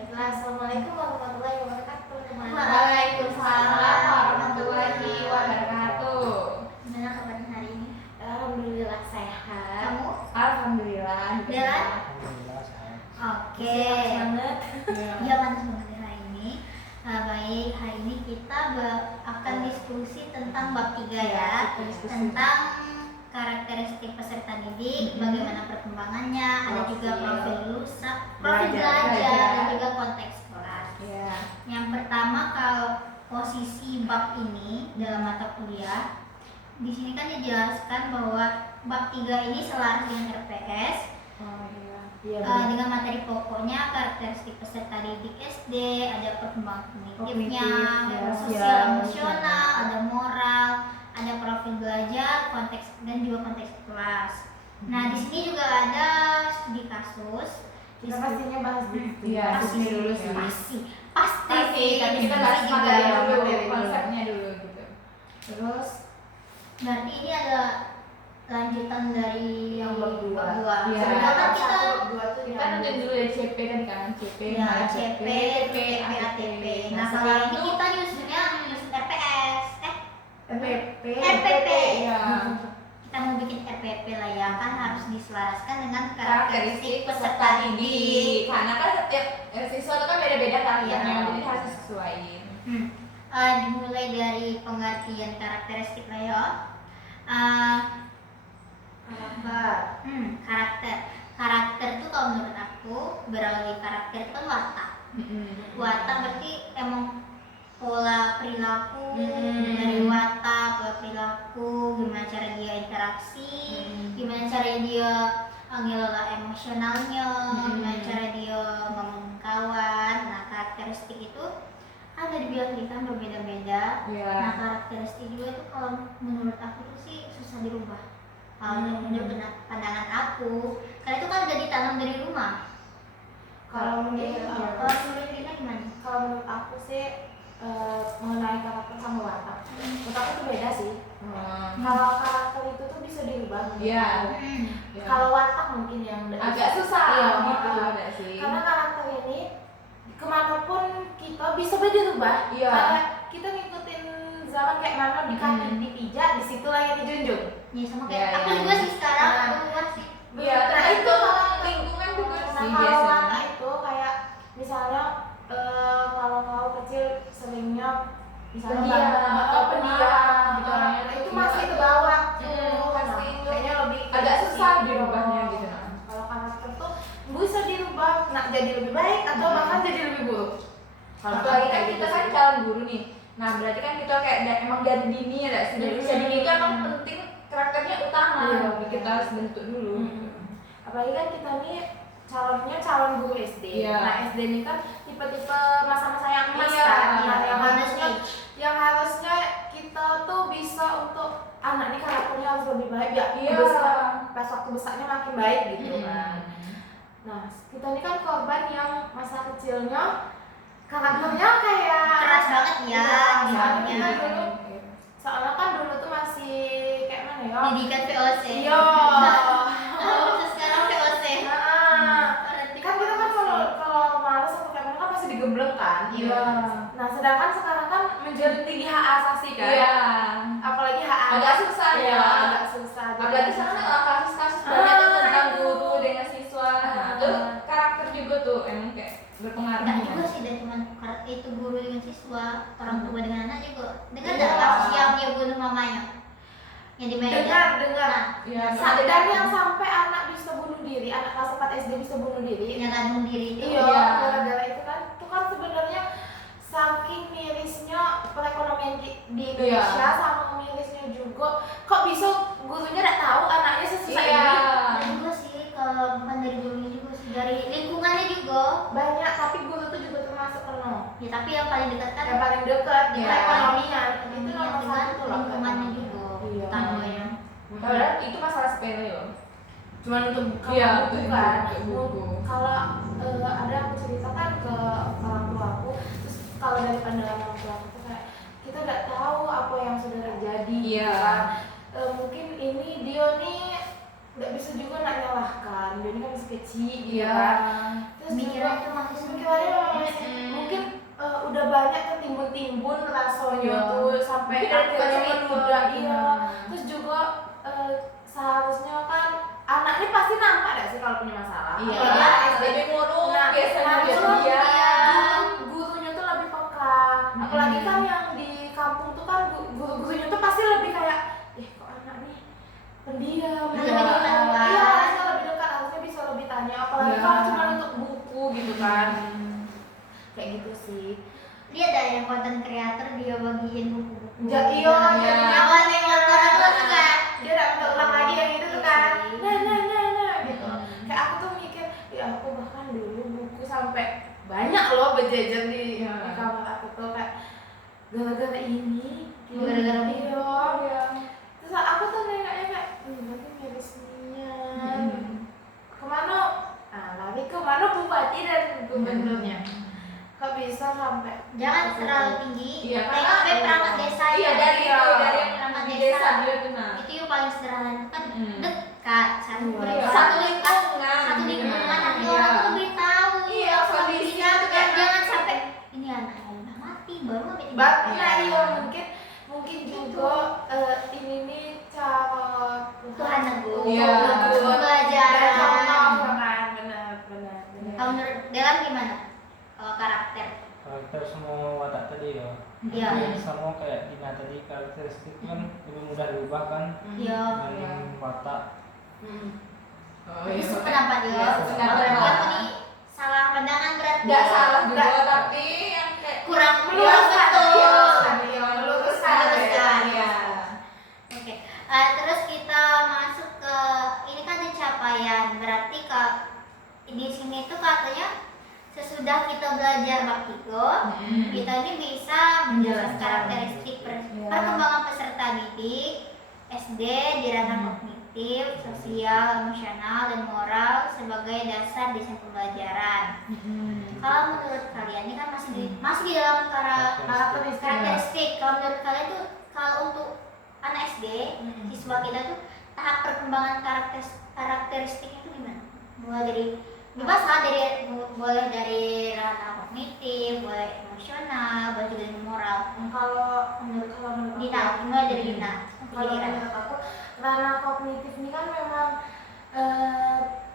Baiklah, Assalamualaikum warahmatullahi wabarakatuh. Waalaikumsalam warahmatullahi wabarakatuh. Gimana kabarnya hari ini? Alhamdulillah sehat. Kamu? Alhamdulillah. Jalan? Alhamdulillah sehat. Oke. Banget. Ya panas banget hari ini. Baik, hari ini kita akan diskusi tentang bab 3 ya. Tentang karakteristik peserta didik, bagaimana perkembangannya, ada juga profil belajar dan juga konteks kelas. Ya. Yang pertama, kalau posisi bab ini dalam mata kuliah, di sini kan dijelaskan bahwa bab 3 ini selaras dengan RPS. Oh iya. Dengan materi pokoknya karakteristik peserta didik SD, ada perkembangan kognitifnya, sosial emosional, ada moral, ada profil belajar, konteks dan juga konteks kelas. Nah, di sini juga ada studi kasus. Kita pastinya bahas dulu. Iya, Pasti dulu sih. Pasti. Tapi kita bahas juga materi dulu, konsepnya dulu gitu. Terus berarti ini ada lanjutan dari Yang bab dua. Iya. Sebenarnya kita lanjut dulu ya CP kan CP, ya CP, PP, ATP. Nah, kalau ini kita nyusunnya RPS, RPP. Iya. Kita mau bikin RPP lah ya, kan harus diselaraskan dengan Karakteristik peserta didik. Karena kan setiap siswa itu kan beda-beda karakternya, Iya. jadi harus disesuaikan. Dimulai dari pengertian karakteristik lah ya. Karakter tuh kalau menurut aku berawal dari karakter itu kan watak. Watak berarti emang pola perilaku, dari watak, pola perilaku, gimana cara dia interaksi, gimana cara dia ngelola emosionalnya, gimana cara dia ngomong kawan. Nah, karakteristik itu ada dibilang kita berbeda-beda. Iya. Nah, karakteristik juga itu kalau menurut aku tuh sih susah dirubah. Menurut pandangan aku, karena itu kan udah ditanam dari rumah. Kalau menurut Kita gimana? kalau menurut aku sih mengenai karakter sama watak, menurut aku tuh beda sih. Kalau karakter itu tuh bisa dirubah. Iya. Kalau watak mungkin yang Agak susah Iya, gitu watak. ada sih. Karena karakter ini kemanapun kita bisa dirubah. Iya. Karena kita ngikutin zaman kayak mana dikasih dipijak, disitulah yang dijunjung. Ya sama Iya, kayak aku iya. juga sih sekarang, Nah. aku juga sih. Iya, Nah, itu karakter. lingkungan juga Nah, sih kalau biasanya. watak itu kayak misalnya kalau kau kecil seringnya misalnya Pendiam, pendiam gitu. nah, itu masih ke bawah Pasti itu kayaknya lebih agak ke susah situ. dirubahnya gitu. Kalau karakter tuh bisa dirubah jadi lebih baik atau bahkan jadi lebih buruk. Kalau Apalagi kan kayak kita gitu kan sih. calon guru nih. Nah, berarti kan kita kayak emang dari dini ya, dari usia dini itu emang penting karakternya utama. Iya. Kita harus bentuk dulu. Apalagi kan kita nih calonnya calon guru SD. Iya. Nah, SD ini kan tipe-tipe masa-masa yang emas Iya, kan, iya, yang harusnya kita tuh bisa untuk anak nih karakternya harus lebih baik ya. Iya. Pas waktu besarnya makin baik gitu kan. Nah, kita ini kan korban yang masa kecilnya karakternya kayak Keras banget ya, soalnya misalnya. kita dulu soalnya kan dulu tuh masih kayak mana ya? Didikan VOC. Iya. Terus sekarang VOC. Nah, kan kita kan kalau malas atau kayak mana kan masih digembleng kan. Iya. Nah, sedangkan sekarang kan menjadi tinggi hak asasi kan. Iya. Apalagi hak anak. Agak susah Iya, ya. agak susah. Apalagi sekarang kan kasus-kasus banyak tuh tentang guru dengan siswa. Nah, terus karakter juga tuh emang kayak berpengaruh. Enggak juga sih, dan cuma itu guru dengan siswa, orang tua dengan anak juga. Dengar Iya. nggak kasus yang dia bunuh mamanya? Yang di Medan. Dengar. Iya, Dan yang sampai anak bisa bunuh diri, anak kelas 4 SD bisa bunuh diri. Yang gantung diri itu. Iya, Iya. gara-gara itu kan sebenarnya saking mirisnya perekonomian di Indonesia sama mirisnya juga kok bisa gurunya nggak tahu anaknya sesusah Iya. ini. Dan juga sih, kalau bukan dari gurunya juga sih, dari lingkungannya juga. Banyak, tapi guru tuh juga termasuk penuh. Ya tapi yang paling dekat kan Yang paling dekat di Iya. perekonomian itu dengan nomor satu lah. lingkungannya juga. Iya. Utamanya. Padahal itu masalah sepele loh. Cuman untuk buka Iya, buku untuk kan. buku. Kalau ada aku ceritakan ke orang tua aku, terus kalau dari pandangan orang tua aku tuh kayak kita nggak tahu apa yang sudah terjadi. Iya. Gitu kan. Mungkin ini dia nih nggak bisa juga nak nyalahkan, dia ini kan masih kecil gitu Iya. kan. Terus Mikirnya juga tuh masih pikirannya memang kayak akhirnya menunda. Iya. Terus juga seharusnya kan anaknya pasti nampak gak sih kalau punya masalah. Iya. Apalagi Lebih murung Nah, biasanya harusnya dia. gurunya tuh lebih peka. Apalagi kan yang di kampung tuh kan guru-gurunya tuh pasti lebih kayak, kok anak nih pendiam. Lebih dekat. Iya, harusnya lebih dekat, harusnya bisa lebih tanya. Apalagi Iya. kalau cuma untuk buku gitu kan. Kayak gitu sih. Dia ada yang konten kreator dia bagiin buku-buku. Ja, iya, Yang iya. awalnya motor aku tuh kayak Dia udah ulang lagi yang itu tuh kan. Iya sih. Nah gitu. Kayak aku tuh mikir, ya aku bahkan dulu buku sampai banyak loh berjejer di kamar aku tuh kayak gara-gara ini, Gara-gara buku. iya. Terus aku tuh nengoknya kayak, berarti miris nian. Kemana? Lari kemana bupati dan gubernurnya? Kok bisa sampai? Jangan terlalu tinggi. Iya, Tengok karena sampai perangkat desa Iya, ya. dari Iya. dari yang Perangkat di desa. desa dia tuh nah. Itu yang paling sederhana itu kan Mm. dekat satu Iya. Satu lingkungan. satu lingkungan nanti Iya. orang tuh lebih tahu. Iya, kondisinya tuh kan kayak jangan sampai ini anaknya udah mati baru sampai tiba. Nah iya mungkin juga ini nih cara Tuhan negur. Iya. Belajar. Dan contoh kan benar. Kalau menurut Delam gimana? Kalau karakter? Karakter semua watak tadi ya. Iya. Sama kayak Dina tadi, karakteristik kan lebih mudah diubah kan Iya. dibanding watak. Oh, Itu iya. pendapat dia. Iya, Kalau pendapat. aku ini salah pandangan berarti. Nggak salah juga Nggak. tapi yang kayak Kurang Meluruskan, meluruskan. meluruskan. Iya. Oke, terus kita masuk ke ini kan pencapaian. Berarti di sini tuh katanya sesudah kita belajar bab 3, kita ini bisa menjelaskan karakteristik perkembangan peserta didik SD di ranah kognitif, sosial, emosional, dan moral sebagai dasar desain pembelajaran. Kalau menurut kalian ini kan masih di dalam karakteristik. Kalau menurut kalian tuh kalau untuk anak SD, siswa kita tuh tahap perkembangan karakteristiknya itu gimana? Mulai dari bebas lah, boleh dari ranah kognitif, boleh emosional, boleh juga dari moral. Kalau menurut Dina, mulai dari Dina. kalau menurut aku ranah kognitif ini kan memang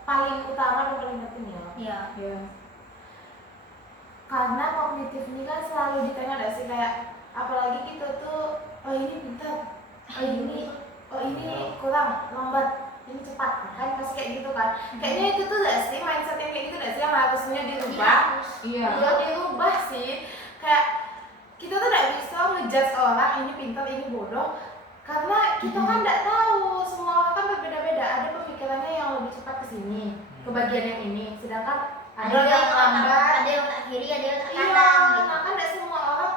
paling utama dan paling penting ya. Iya. Karena kognitif ini kan selalu ditengok gak sih, kayak apalagi kita tuh ini pintar, ini kurang lambat, ini cepat kan pasti kayak gitu kan. Kayaknya itu tuh gak sih mindset yang kayak gitu gak sih yang harusnya dirubah. Iya. Iya dirubah sih. Kayak kita tuh gak bisa ngejudge orang ini pintar ini bodoh karena kita kan gak tahu, semua orang kan berbeda-beda. Ada pemikirannya yang lebih cepat ke sini, ke bagian yang ini, sedangkan ada yang lambat, ada yang tak kiri, ada yang tak iya, kanan gitu. nah kan gak semua orang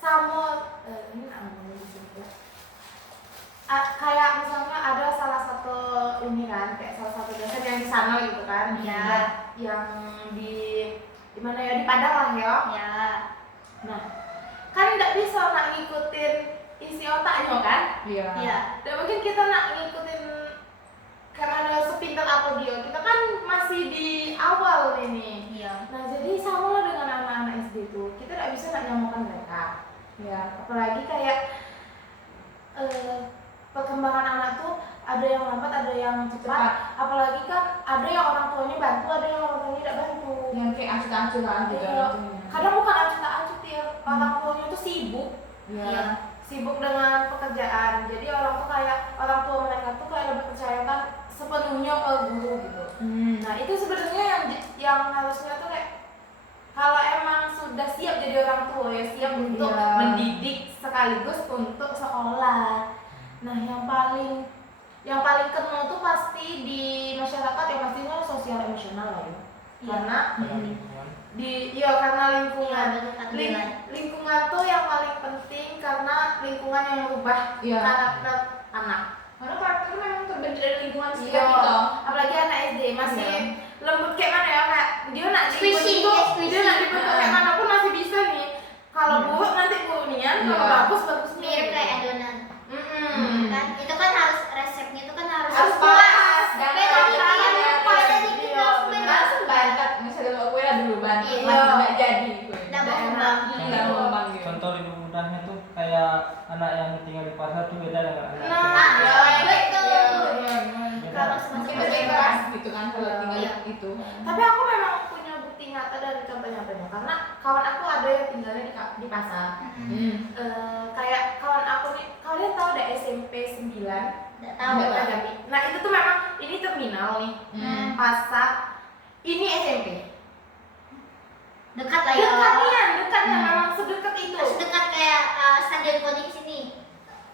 sama. Ini ngomongin di sini ya. Kayak misalnya ada salah satu ini kan, kayak salah satu dosen yang di sana gitu kan, Iya. yang di mana ya, di Padang lah ya. Ya. Nah, kan nggak bisa nak ngikutin isi otaknya kan? Iya. Iya. Dan mungkin kita nak ngikutin karena sepintar apa dia, kita kan masih di awal ini. Iya. Nah jadi sama lah dengan anak-anak SD itu, kita nggak bisa nak nyamakan mereka. Ya, apalagi kayak perkembangan anak tuh ada yang lambat, ada yang cepat. Apalagi kan ada yang orang tuanya bantu, ada yang orang tuanya tidak bantu. Yang kayak acuh-acuhan gitu. Iya. Kadang bukan acuh tak acuh ya, orang tuanya tuh sibuk. Iya. Sibuk dengan pekerjaan, jadi orang tua mereka tuh kayak lebih percayakan sepenuhnya ke guru gitu. Nah itu sebenarnya yang harusnya tuh kayak kalau emang sudah siap jadi orang tua ya siap untuk mendidik sekaligus untuk sekolah. Nah yang paling kena tuh pasti di masyarakat ya pastinya sosial emosional lah ya. Karena Lingkungan. karena lingkungan. Iya, betul, Lingkungan tuh yang paling penting karena lingkungan yang merubah karakter anak. Karena karakter memang terbentuk dari lingkungan Iya, sekitar gitu. apalagi anak SD masih lembut kayak mana ya, kayak dia nak Squishy, dibentuk, squishy. dia nak dibentuk kayak mana pun masih bisa nih. Kalau buruk nanti buruk nian, kalau Iya. bagus Mirip kayak adonan. Kan itu kan harus resepnya itu kan harus Harus pas, Beda jangan dikit, salah, beda dikit langsung beda. Langsung bantat, misalnya kalau gue lah dulu bantat, Iya. pas nggak jadi gue. Nggak mau kembang. Nggak mau kembang gitu. Contoh lebih mudahnya tuh kayak anak yang tinggal di pasar tuh beda dengan anak Nah, yang betul. beda. Kalau Mungkin sama-sama lebih keras gitu kan kalau tinggal Iya. itu. Tapi aku memang punya bukti nyata dari contoh nyatanya karena kawan aku ada yang tinggalnya di pasar. Kayak kawan aku nih, kalian tahu ada SMP 9? Nggak tahu. Nggak tahu. Tapi, nah itu tuh memang ini terminal nih, pasar, ini SMP. Dekat lah ya. Dekatnya memang sedekat itu. Sedekat kayak stadion Kodik sini.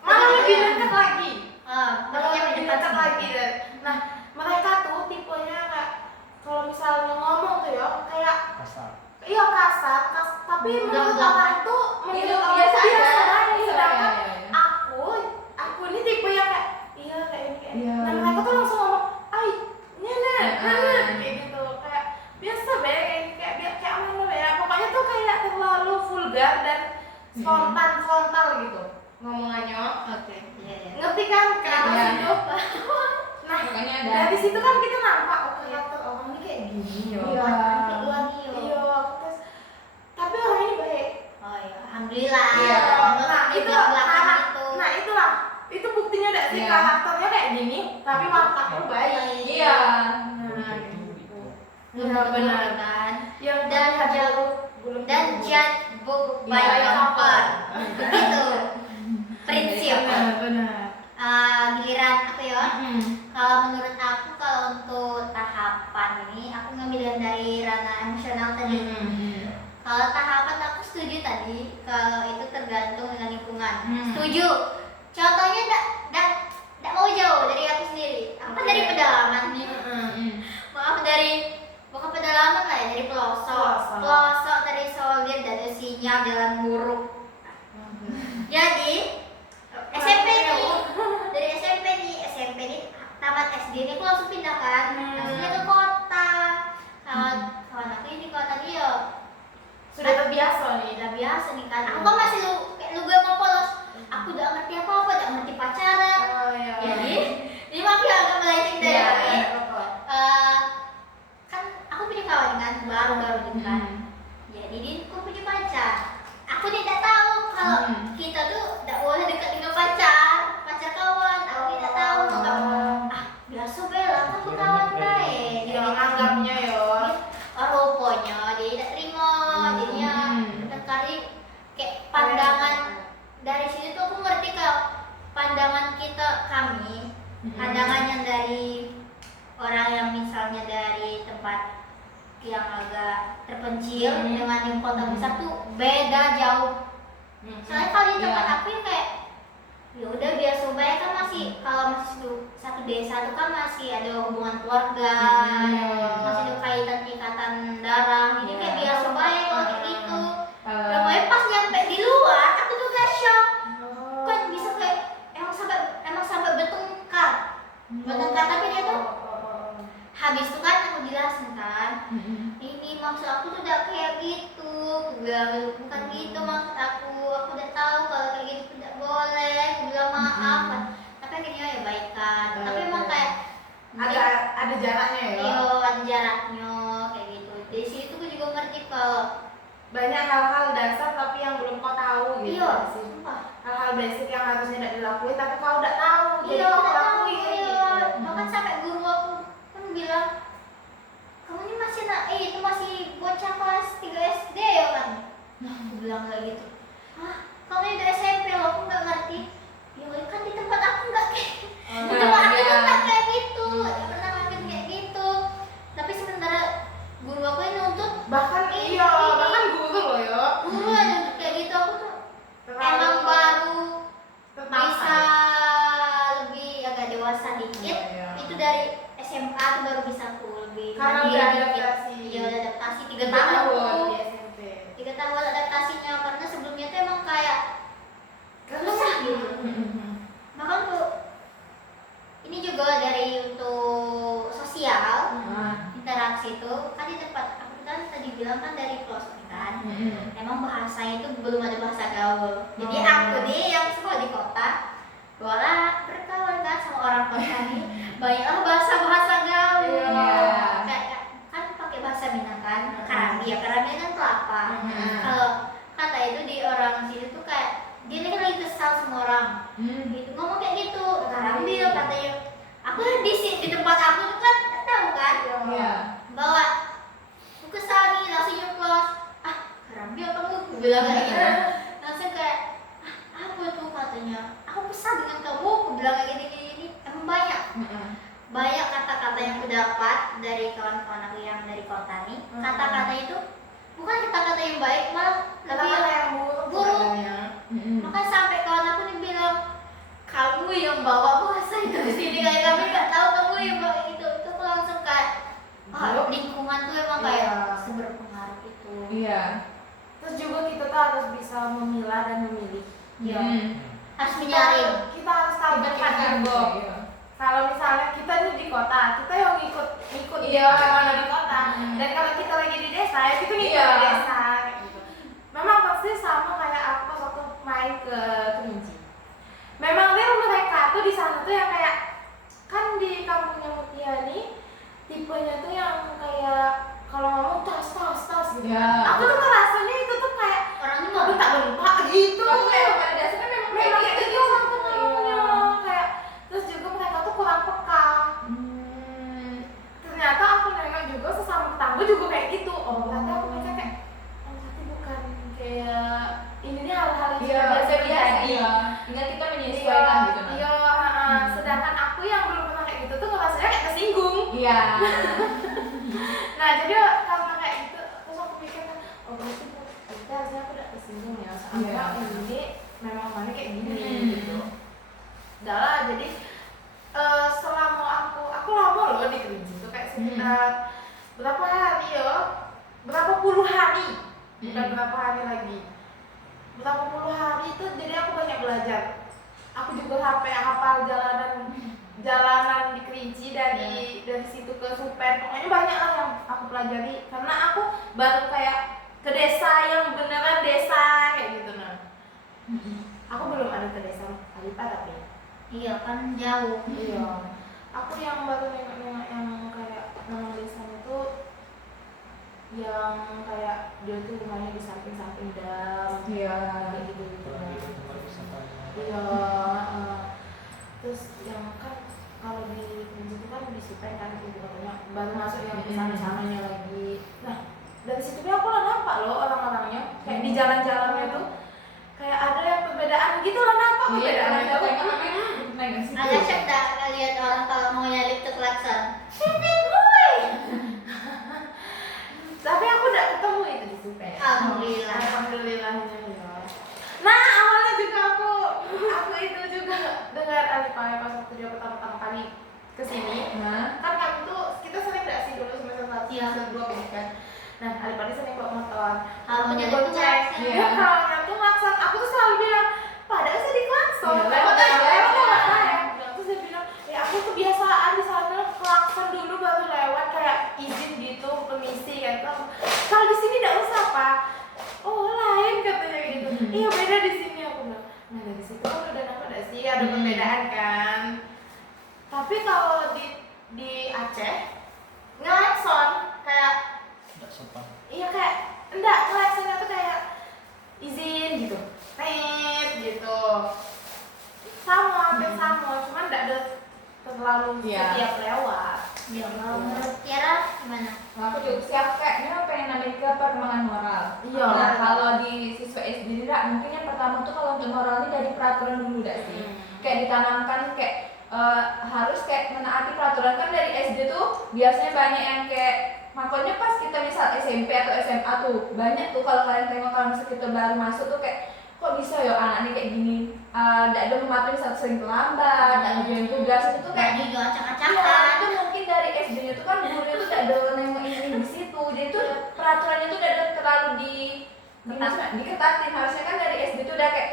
Malah lebih Iya. dekat lagi. Malah Lebih dekat lagi. Nah mereka tuh tipenya kayak kalau misalnya ngomong tuh ya kayak Pasar. iya kasar, tapi menurut Belak-belakan. orang itu Itu orang biasa itu aja. aja. Sedangkan Iya. aku ini tipe yang kayak iya kayak ini kayak ini. Iya. Nah mereka tuh langsung ngomong, ay nenek Heeh. kayak gitu kayak biasa be kayak ini, kayak mana ya pokoknya tuh kayak terlalu vulgar dan frontal gitu ngomongannya. Oke. Iya ya. Ngerti kan kenapa Iya. situ? Nah Makanya ada. dari situ kan kita nampak oh karakter orang ini kayak gini yo. Iya. Nanti lagi yo. Iya, terus tapi orang ini baik. Oh iya. Alhamdulillah. Iya. Nah, Di itu belakang karak- itu. Nah, itulah. Itu buktinya enggak sih Iya. karakternya kayak gini, tapi wataknya baik. Iya. Nah, Itu, gitu. itu. Belum Iya, tentu benar. kan. Yang Dan terlihat jauh- dulu, belum Dan tentu. judge book by Iya, cover. Begitu. Prinsip. Benar. Giliran aku ya. Hmm. Kalau menurut aku kalau untuk tahapan ini aku ngambil yang dari ranah emosional tadi. Kalau tahapan aku setuju tadi kalau itu tergantung dengan lingkungan. Setuju. Contohnya enggak mau jauh dari aku sendiri. Aku kan dari pedalaman nih. Maaf bukan pedalaman lah ya, dari pelosok. Pelosok. Pelosok dari Solid dari sinyal jalan buruk. Jadi SMP nih, dari SMP nih tamat SD ini aku langsung pindah kan, langsung pindah ke kota. Kawan aku ini di kota dia Sudah terbiasa nih. udah biasa nih kan. Aku kan masih kayak lu gue mau polos. Aku udah ngerti apa-apa, udah ngerti pacaran. Oh iya. Jadi maaf ya agak melenceng dari Iya, ini. iya, apa-apa. Kan aku punya kawan kan baru gitu kan. Jadi dia aku punya pacar. Aku tidak tahu kalau kita tuh tidak boleh dekat dengan pacar kawan. Aku tidak tahu. Biasa bela kan aku kawan baik. Yang anggapnya ya. Rupanya dia tidak terima. Jadinya terkali kayak pandangan dari sini tuh aku ngerti kalau pandangan kami pandangan yang dari orang yang misalnya dari tempat yang agak terpencil dengan yang kota besar tuh beda jauh. Soalnya kalau di tempat aku ya kayak ya udah biasa baik kan masih kalau masih satu desa tuh kan masih ada hubungan keluarga, masih ada kaitan ikatan darah. Jadi kayak biasa baik kalau kayak gitu. Pokoknya pas nyampe di luar aku tuh gak shock. Kan bisa kayak emang sampai bertengkar tapi dia tuh habis itu kan aku jelasin kan ini maksud aku tuh udah kayak gitu. Aku bilang bukan gitu maksud aku udah tahu kalau kayak gitu tidak boleh. Aku bilang maaf kan. Tapi akhirnya ya baikan. Tapi emang kayak Ada jaraknya ya. iya ada jaraknya kayak gitu. Dari situ aku juga ngerti kalau Banyak hal-hal dasar tapi yang belum kau tahu gitu. iya sih. sumpah. Hal-hal basic yang harusnya tidak dilakuin tapi kau udah tahu jadi Iya, kau udah tahu, lakuin iya. gitu. Bahkan sampai guru aku kan bilang, kamu ini masih itu masih bocah kelas 3 SD ya kan? Nah, aku bilang kayak gitu. Kamu ini udah SMP loh, aku nggak ngerti. Ya kan di tempat aku nggak kayak, di tempat aku tuh nggak kayak gitu, nggak pernah ngelakuin kayak gitu. Tapi sementara guru aku ini nuntut, Bahkan iya, bahkan guru loh ya. guru yang nuntut kayak gitu. Aku tuh emang baru bisa lebih agak dewasa dikit. Itu dari SMA tuh baru bisa aku lebih Karena mandiri udah dikit. adaptasi. Iya udah adaptasi 3 3 tahun tahun tuh. di SMP. 3 tahun adaptasinya karena sebelumnya tuh emang kayak susah gitu. Bahkan tuh ini juga dari untuk sosial interaksi itu kan di tempat aku kan tadi bilang kan dari pelosok kan. Emang bahasa itu belum ada bahasa gaul. Jadi aku nih yang sekolah di kota bola berkawan kan sama orang kota nih banyaklah bahasa gaul. Iya. Kayak kan pakai bahasa Minang kan, karami kan kelapa. Kalau kata itu di orang sini tuh kayak dia lagi kesal orang. Gitu ngomong kayak gitu. Karambil katanya. Aku di tempat aku tuh kan tahu kan. Iya. Bawa aku ke sana langsung nyeplos. Ah, karambil kamu aku bilang kayak gitu. Langsung kayak apa tuh katanya. Aku pesan dengan kamu, aku bilang kayak gini. Emang banyak kata-kata yang aku dapat dari kawan-kawan aku yang dari kota nih. Kata-kata itu bukan kata-kata yang baik, malah Kata-kata yang buruk sebenarnya. Makanya sampai kawan aku nih bilang, kamu yang bawa puasa itu ke sini, kayak kami nggak tahu kamu yang bawa itu. Itu aku langsung kayak lingkungan tuh emang kayak Iya. seberpengaruh itu. Iya. Terus juga kita tuh harus bisa memilah dan memilih. Iya. Harus menyaring. Kita harus tahu berkata Iya. kalau misalnya kita nih di kota, kita yang ngikut Iya. orang di kota. Dan kalau kita lagi di desa, ya kita ngikut Iya. di desa kayak gitu. Memang pasti sama kayak aku pas waktu main ke Kerinci. Memang real mereka tuh di sana tuh yang kayak kan di kampungnya Mutia nih tipenya tuh yang kayak kalau ngomong tas gitu. Iya. Aku tuh ngerasanya itu tuh kayak Orangnya nggak mau bentak gitu. Tapi kayak pada dasarnya memang Memang kayak itu gitu orang sih. pengaruhnya kayak terus juga mereka tuh kurang peka. Ternyata aku nengok juga sesama tetangga juga kayak gitu. Oh berarti aku mikir kayak oh berarti bukan kayak ini nih hal-hal yang Iya, sudah biasa biasa terjadi. iya. Tinggal kita menyesuaikan gitu nah. Iya, sedangkan aku yang belum pernah kayak gitu tuh ngerasanya kayak tersinggung. Iya. Nah jadi karena kayak gitu terus aku mikir kan oh berarti harusnya aku udah tersinggung ya soalnya ini memang mana kayak gini gitu. Udah lah jadi selama aku lama loh di Kerinci tuh kayak sekitar berapa hari ya? Berapa puluh hari? Bukan berapa hari lagi. Berapa puluh hari itu jadi aku banyak belajar. Aku juga hafal jalanan di Kerinci dari situ ke Supen. Pokoknya banyak lah yang aku pelajari karena aku baru kayak ke desa yang beneran desa kayak gitu nah. Aku belum ada ke desa Alipa tapi iya kan jauh. iya. Aku yang baru nengok-nengok yang kayak nama desanya itu yang kayak dia tuh rumahnya di samping-samping dam. Iya. Kayak gitu-gitu. Apalagi di tempat wisatanya. Iya. Terus yang kan kalau di Kerinci itu kan di Supen kan itu katanya baru masuk yang ke sana-sananya lagi. Nah, dari situ aku lah nampak loh orang-orangnya kayak di jalan-jalannya tuh kayak ada yang perbedaan gitu lah nampak perbedaannya tuh. Ada cek dah lihat orang kalau mau nyalip tuh klakson. Pipit boy. Tapi aku udah ketemu itu di Supen. Alhamdulillah. Alhamdulillahnya ya. Nah awalnya juga aku itu juga dengar Alifaya pas waktu dia pertama kali kesini. Kan kami tuh kita sering nggak sih dulu semester 1 Iya. semester 2 gitu kan. Nah Alifaya sering bawa motor. Kalau Aku jadi juga tuh cek. klakson. Iya kalau tuh klakson. Aku tuh selalu bilang padahal saya di klakson. Iya, Lewat lewat aja, aja. lewat aja. Terus dia bilang ya aku kebiasaan di sana klakson dulu baru lewat kayak izin gitu permisi kan. Kalau di sini nggak usah Pak. Oh lain katanya gitu. Iya beda di sini aku bilang. Nah dari situ kan udah nampak gak sih ada perbedaan kan. Tapi kalau di Aceh ngelakson kayak Tidak sopan. iya kayak enggak ngelaksonnya tuh kayak izin gitu. Tet gitu. Sama hampir sama, cuman enggak ada terlalu Iya. setiap lewat. Ya kalau menurut Tiara gimana? Nah, aku juga sih aku kayaknya pengen nambahin ke perkembangan moral. Iya. Nah, kalau di siswa SD tidak, mungkin yang pertama tuh kalau untuk moral ini dari peraturan dulu dah sih. Kayak ditanamkan kayak harus kayak menaati peraturan kan dari SD tuh biasanya banyak yang kayak makanya pas kita misal SMP atau SMA tuh banyak tuh kalau kalian tengok kalau misalnya kita baru masuk tuh kayak kok bisa ya anak ini kayak gini tidak ada mematuhi misal sering terlambat dan ngerjain tugas itu tuh kayak juga iya, acak-acakan. itu mungkin dari SD-nya tuh kan gurunya tuh tidak ada nengok ini di situ, jadi tuh peraturannya tuh tidak ada terlalu diketatin. Harusnya kan dari SD tuh udah kayak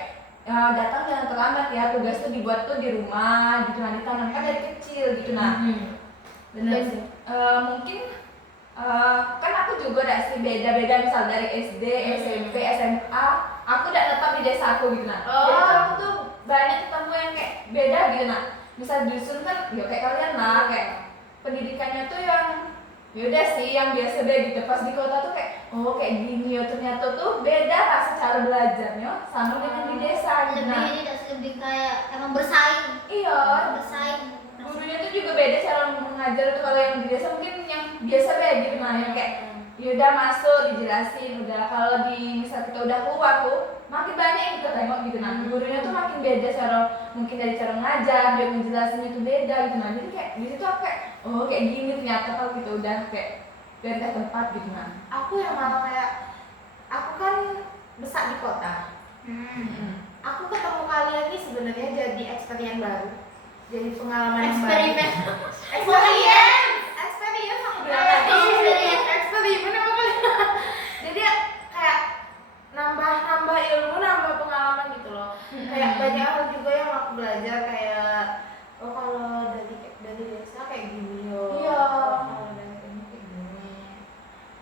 datang jangan terlambat ya, tugas tuh dibuat tuh di rumah gitu, nah ditanamkan dari kecil gitu nah. Bener Dan, sih. mungkin kan aku juga udah sih beda-beda misal dari SD, SMP, SMA, aku udah tetap di desa aku gitu nah. Jadi tuh aku tuh banyak ketemu yang kayak beda gitu nah. Misal di dusun kan ya kayak kalian lah kayak pendidikannya tuh yang yaudah sih yang biasa deh gitu. Pas di kota tuh kayak oh kayak gini ya ternyata tuh beda lah secara belajarnya sama dengan di desa gitu. Lebih Nah, ini lebih kayak emang bersaing. Iya. Bersaing. Gurunya tuh juga beda cara mengajar tuh. Kalau yang biasa mungkin yang biasa beda gitu nah, yang kayak yaudah masuk dijelasin udah. Kalau di misal kita udah keluar tuh makin banyak yang kita tengok gitu nah. Gurunya tuh makin beda cara, mungkin dari cara ngajar dia menjelasin itu beda gitu nah. Jadi kayak di situ aku kayak oh kayak gini ternyata kalau kita udah kayak dari tempat gitu nah. Aku yang malah kayak aku kan besar di kota. Aku ketemu kalian nih sebenarnya jadi experience baru, jadi pengalaman yang baru. Experience aku bilang tadi. Eksperimen apa kali? Jadi ya, kayak nambah ilmu, nambah pengalaman gitu loh. Kayak banyak hal juga yang aku belajar kayak oh kalau dari desa kayak gini yo. Iya. Oh, kalau dari ini kayak gini.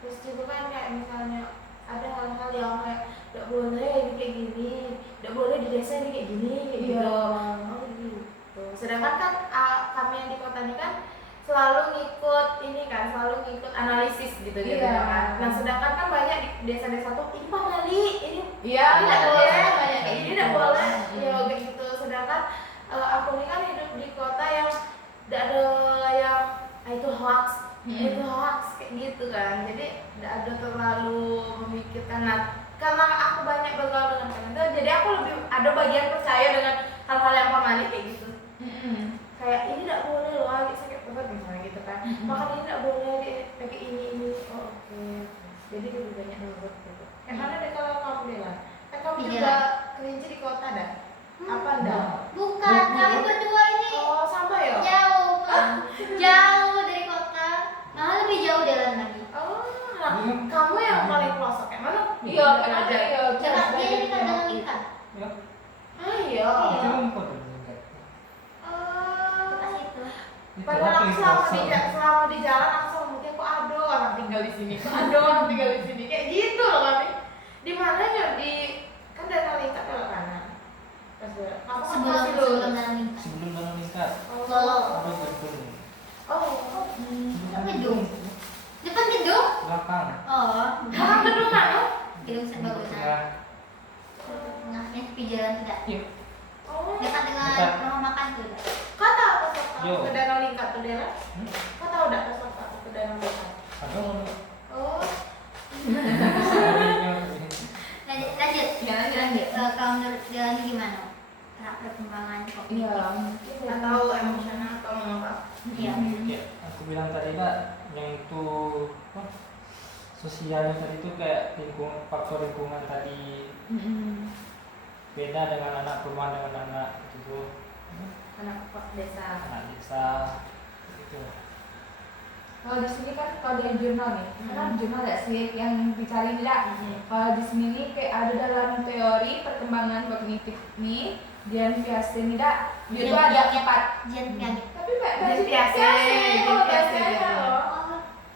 Terus juga kan kayak misalnya ada hal-hal yang kayak tidak boleh ini kayak gini, tidak boleh di desa ini kayak gini kayak Iya. gitu. Oh gitu. Sedangkan kan kami yang di kota ini kan selalu ngikut ini kan, selalu ngikut analisis gitu gitu Iya. kan. Nah sedangkan kan banyak di desa-desa tuh ini pamali, ini Iya, tidak ada boleh, banyak kayak ini gitu. tidak boleh, ya kayak gitu. Sedangkan aku ini kan hidup di kota yang tidak ada yang itu hoax, itu hoax kayak gitu kan. Jadi tidak ada terlalu memikirkan. Nah, karena aku banyak bergaul dengan kalian tuh, jadi aku lebih ada bagian percaya dengan hal-hal yang pamali kayak gitu. Kayak ini tidak boleh loh, lagi sakit perut misalnya gitu kan. Makan ini tidak boleh pakai ini. Oh, oke. Jadi lebih banyak nurut gitu. Mana deh kalau kamu bilang? Kan kamu Iya. juga kelinci di kota dah. Apa enggak? Bukan, kami berdua ini Oh, sama ya? jauh, jauh dari kota. Malah lebih jauh jalan lagi. Oh, nah, kamu yang paling pelosok kayak mana? Iya, kenapa iya? Dekat dia ini kan dalam lingkar. Ya, Ah iya. itu rumput juga. Dekat situ. Padahal aku selama di jalan aku sama mungkin kok ada orang tinggal di sini, kok ada orang tinggal di sini kayak gitu loh kami. Di mananya di kan dalam lingkar belok kanan. Pas belok. Aku kan Sebelum masih sebelum lurus. dalam lingkar. Sebelum dalam lingkar, Kalau apa gedung? Oh, depan gedung. Depan gedung? Belakang. Oh, sekarang gedung mana? gedung serbaguna. Tengah. Tengahnya tepi jalan tidak. Iya. Oh, Dekat dengan Dekat. rumah makan tuh. kau tahu pas Yo. aku ke danau lingkar tuh Dela? Hmm? Kau tahu enggak pas aku ke danau lingkar? Ada mau? Oh, Lanjut. Ya, lanjut. Kalau menurut jalan gimana? Perkembangan kopi. Iya. atau emosional atau apa? Iya. Ya, aku bilang tadi Mbak, yang itu apa? Sosialnya tadi itu kayak faktor lingkungan tadi beda dengan anak perumahan dengan anak itu Anak desa. anak desa gitu. Kalau di sini kan kalau dari jurnal nih, kan jurnal nggak sih yang dicari tidak? Kalau di sini nih kayak ada dalam teori perkembangan kognitif nih, Jean Piaget tidak? Dia itu ada empat. Jean Piaget. Tapi Mbak Jean Piaget, kalau Jean Piaget bahasanya dia. loh.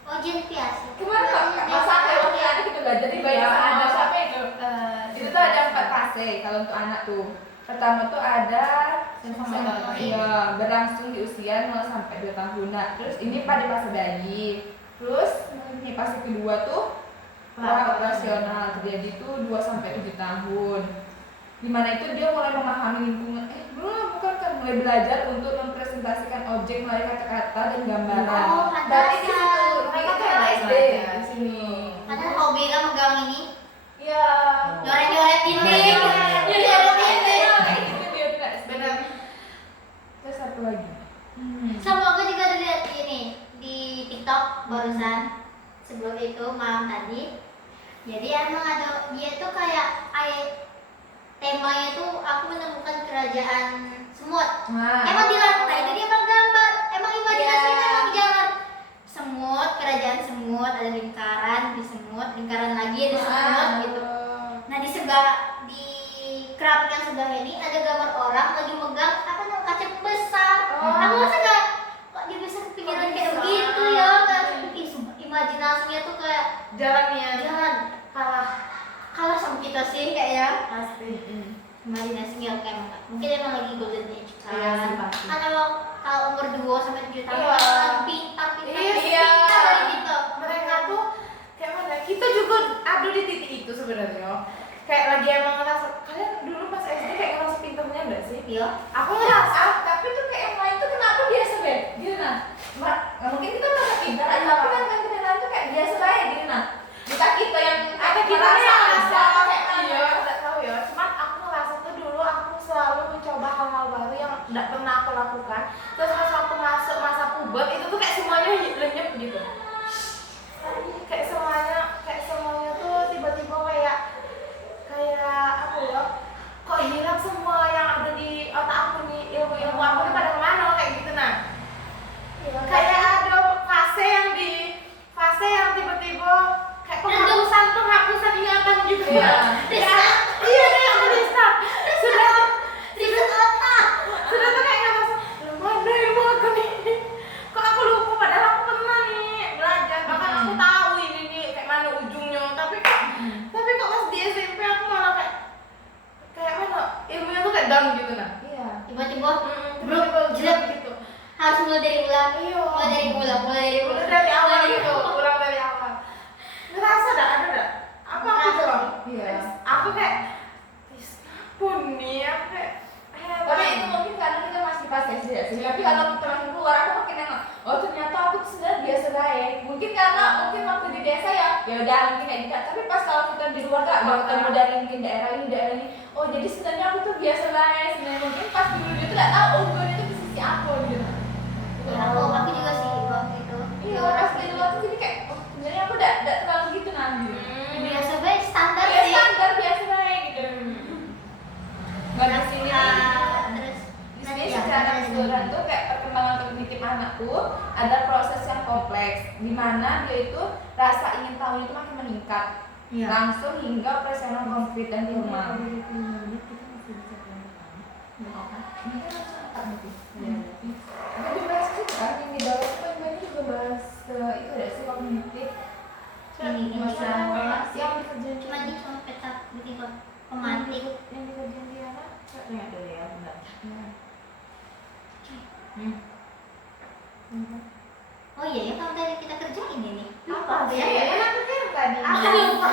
Oh, Jean Piaget. Kemarin Kak masa teori anak kita belajar di banyak Iya, ada ada. siapa itu? Itu tuh ada 4 fase kalau untuk anak tuh. Pertama tuh ada iya, berlangsung di usia 0 sampai 2 tahun. Nah, terus ini pada fase bayi. Terus ini fase kedua tuh pra operasional terjadi tuh 2 sampai 7 tahun. Dimana itu dia mulai memahami lingkungan. Bukan kan mulai belajar untuk mempresentasikan objek melalui kata-kata dan gambaran. Oh, Berarti di situ pantasan. mereka tuh Mereka SD belajar. di sini. Padahal hobi kan megang ini. Iya. Nyoret-nyoret dinding. Nyoret dinding. Dia tuh nggak SD. Benar. Terus satu lagi. Sama aku juga ada lihat ini di TikTok barusan sebelum itu malam tadi. Jadi emang ada dia tuh kayak temanya tuh aku menemukan kerajaan semut. Nah. Emang di lantai itu dia emang gambar, emang imajinasinya Iya. emang jalan. Semut, kerajaan semut, ada lingkaran di semut, lingkaran lagi ada semut gitu. Nah di sebelah di keramik yang sebelah ini ada gambar orang lagi megang apa namanya kaca besar. Oh. Aku masa gak kok dia bisa kepikiran Kok kayak bisa? begitu ya? Ih, sumpah, imajinasinya tuh kayak Jalannya jalan kalah sama kita sih kayak ya. pasti. Imajinasinya kayak emang mungkin emang lagi golden age kan. Iya sih, pasti. Kan emang kalau umur 2 sampai 7 tahun Iya. kan pintar Iya. dari gitu. Mereka tuh kayak mana? Kita juga ada di titik itu sebenarnya. Kayak lagi emang ngerasa kalian dulu pas SD kayak ngerasa pinternya enggak sih? Iya. Aku ngerasa Tapi tuh kayak yang lain tuh kenapa biasa deh gitu nah. Mungkin kita merasa pintar aja, tapi kan yang lain tuh kayak biasa aja gitu nah. Kita yang ada kita merasa yang ada ngerasa kayak iya, nggak tahu ya. Cuman aku ngerasa tuh dulu aku selalu mencoba hal-hal baru yang nggak pernah aku lakukan. Terus pas aku masuk masa puber itu tuh kayak semuanya lenyap gitu. Kayak semuanya tuh tiba-tiba kayak apa ya? Kok hilang semua yang ada di otak aku nih, ilmu-ilmu aku nih pada kemana kayak gitu nah. Kayak ada fase yang tiba-tiba kayak penghapusan ingatan gitu ya. Iya deh yang restart. Sudah tuh kayak ngerasa lu mana ilmu aku nih. Kok aku lupa padahal aku pernah nih belajar bahkan aku tahu ini nih kayak mana ujungnya tapi kok pas di SMP aku malah kayak mana ilmunya tuh kayak down gitu nah. Iya. Tiba-tiba Tiba-tiba jelek gitu. harus mulai dari ulang. Iya. Mulai Dari awal gitu, ulang dari awal. Ngerasa ada dah. Apa aku Ngerasa coba? sih. Iya. Aku kayak pun nih aku kayak Tapi itu mungkin karena kita masih pas SD ya sih. Tapi kalau kita makin keluar aku makin nengok. Oh ternyata aku tuh sebenarnya biasa baik. Mungkin karena waktu di desa ya udah mungkin kayak gitu. Tapi pas kalau kita di luar gak ketemu dari mungkin daerah ini. Oh jadi sebenarnya aku tuh biasa baik. Sebenarnya mungkin pas dulu dia tuh gak tahu oh gue itu di sisi aku gitu. Aku juga sih waktu itu. Iya pas di luar tuh jadi kayak oh sebenarnya aku gak terlalu gitu nanti. Biasa baik standar Ya sih. standar biasa baik gitu. Nggak di sini. Terus Di sini secara keseluruhan tuh kayak perkembangan kognitif anak tuh ada proses yang kompleks di mana dia itu rasa ingin tahu itu makin meningkat langsung hingga operasional konflik dan formal. Tapi dibahas itu kan yang di bawah itu kan juga bahas ke itu ada sih kognitif ini masalah yang dikerjain cuma ini cuma peta bikin pemantik. yang dikerjain dia kan ya dulu ya benar. Oh iya ya kalau tadi kita kerjain ini. Apa sih? Ya? Kan aku kan tadi. Aku lupa.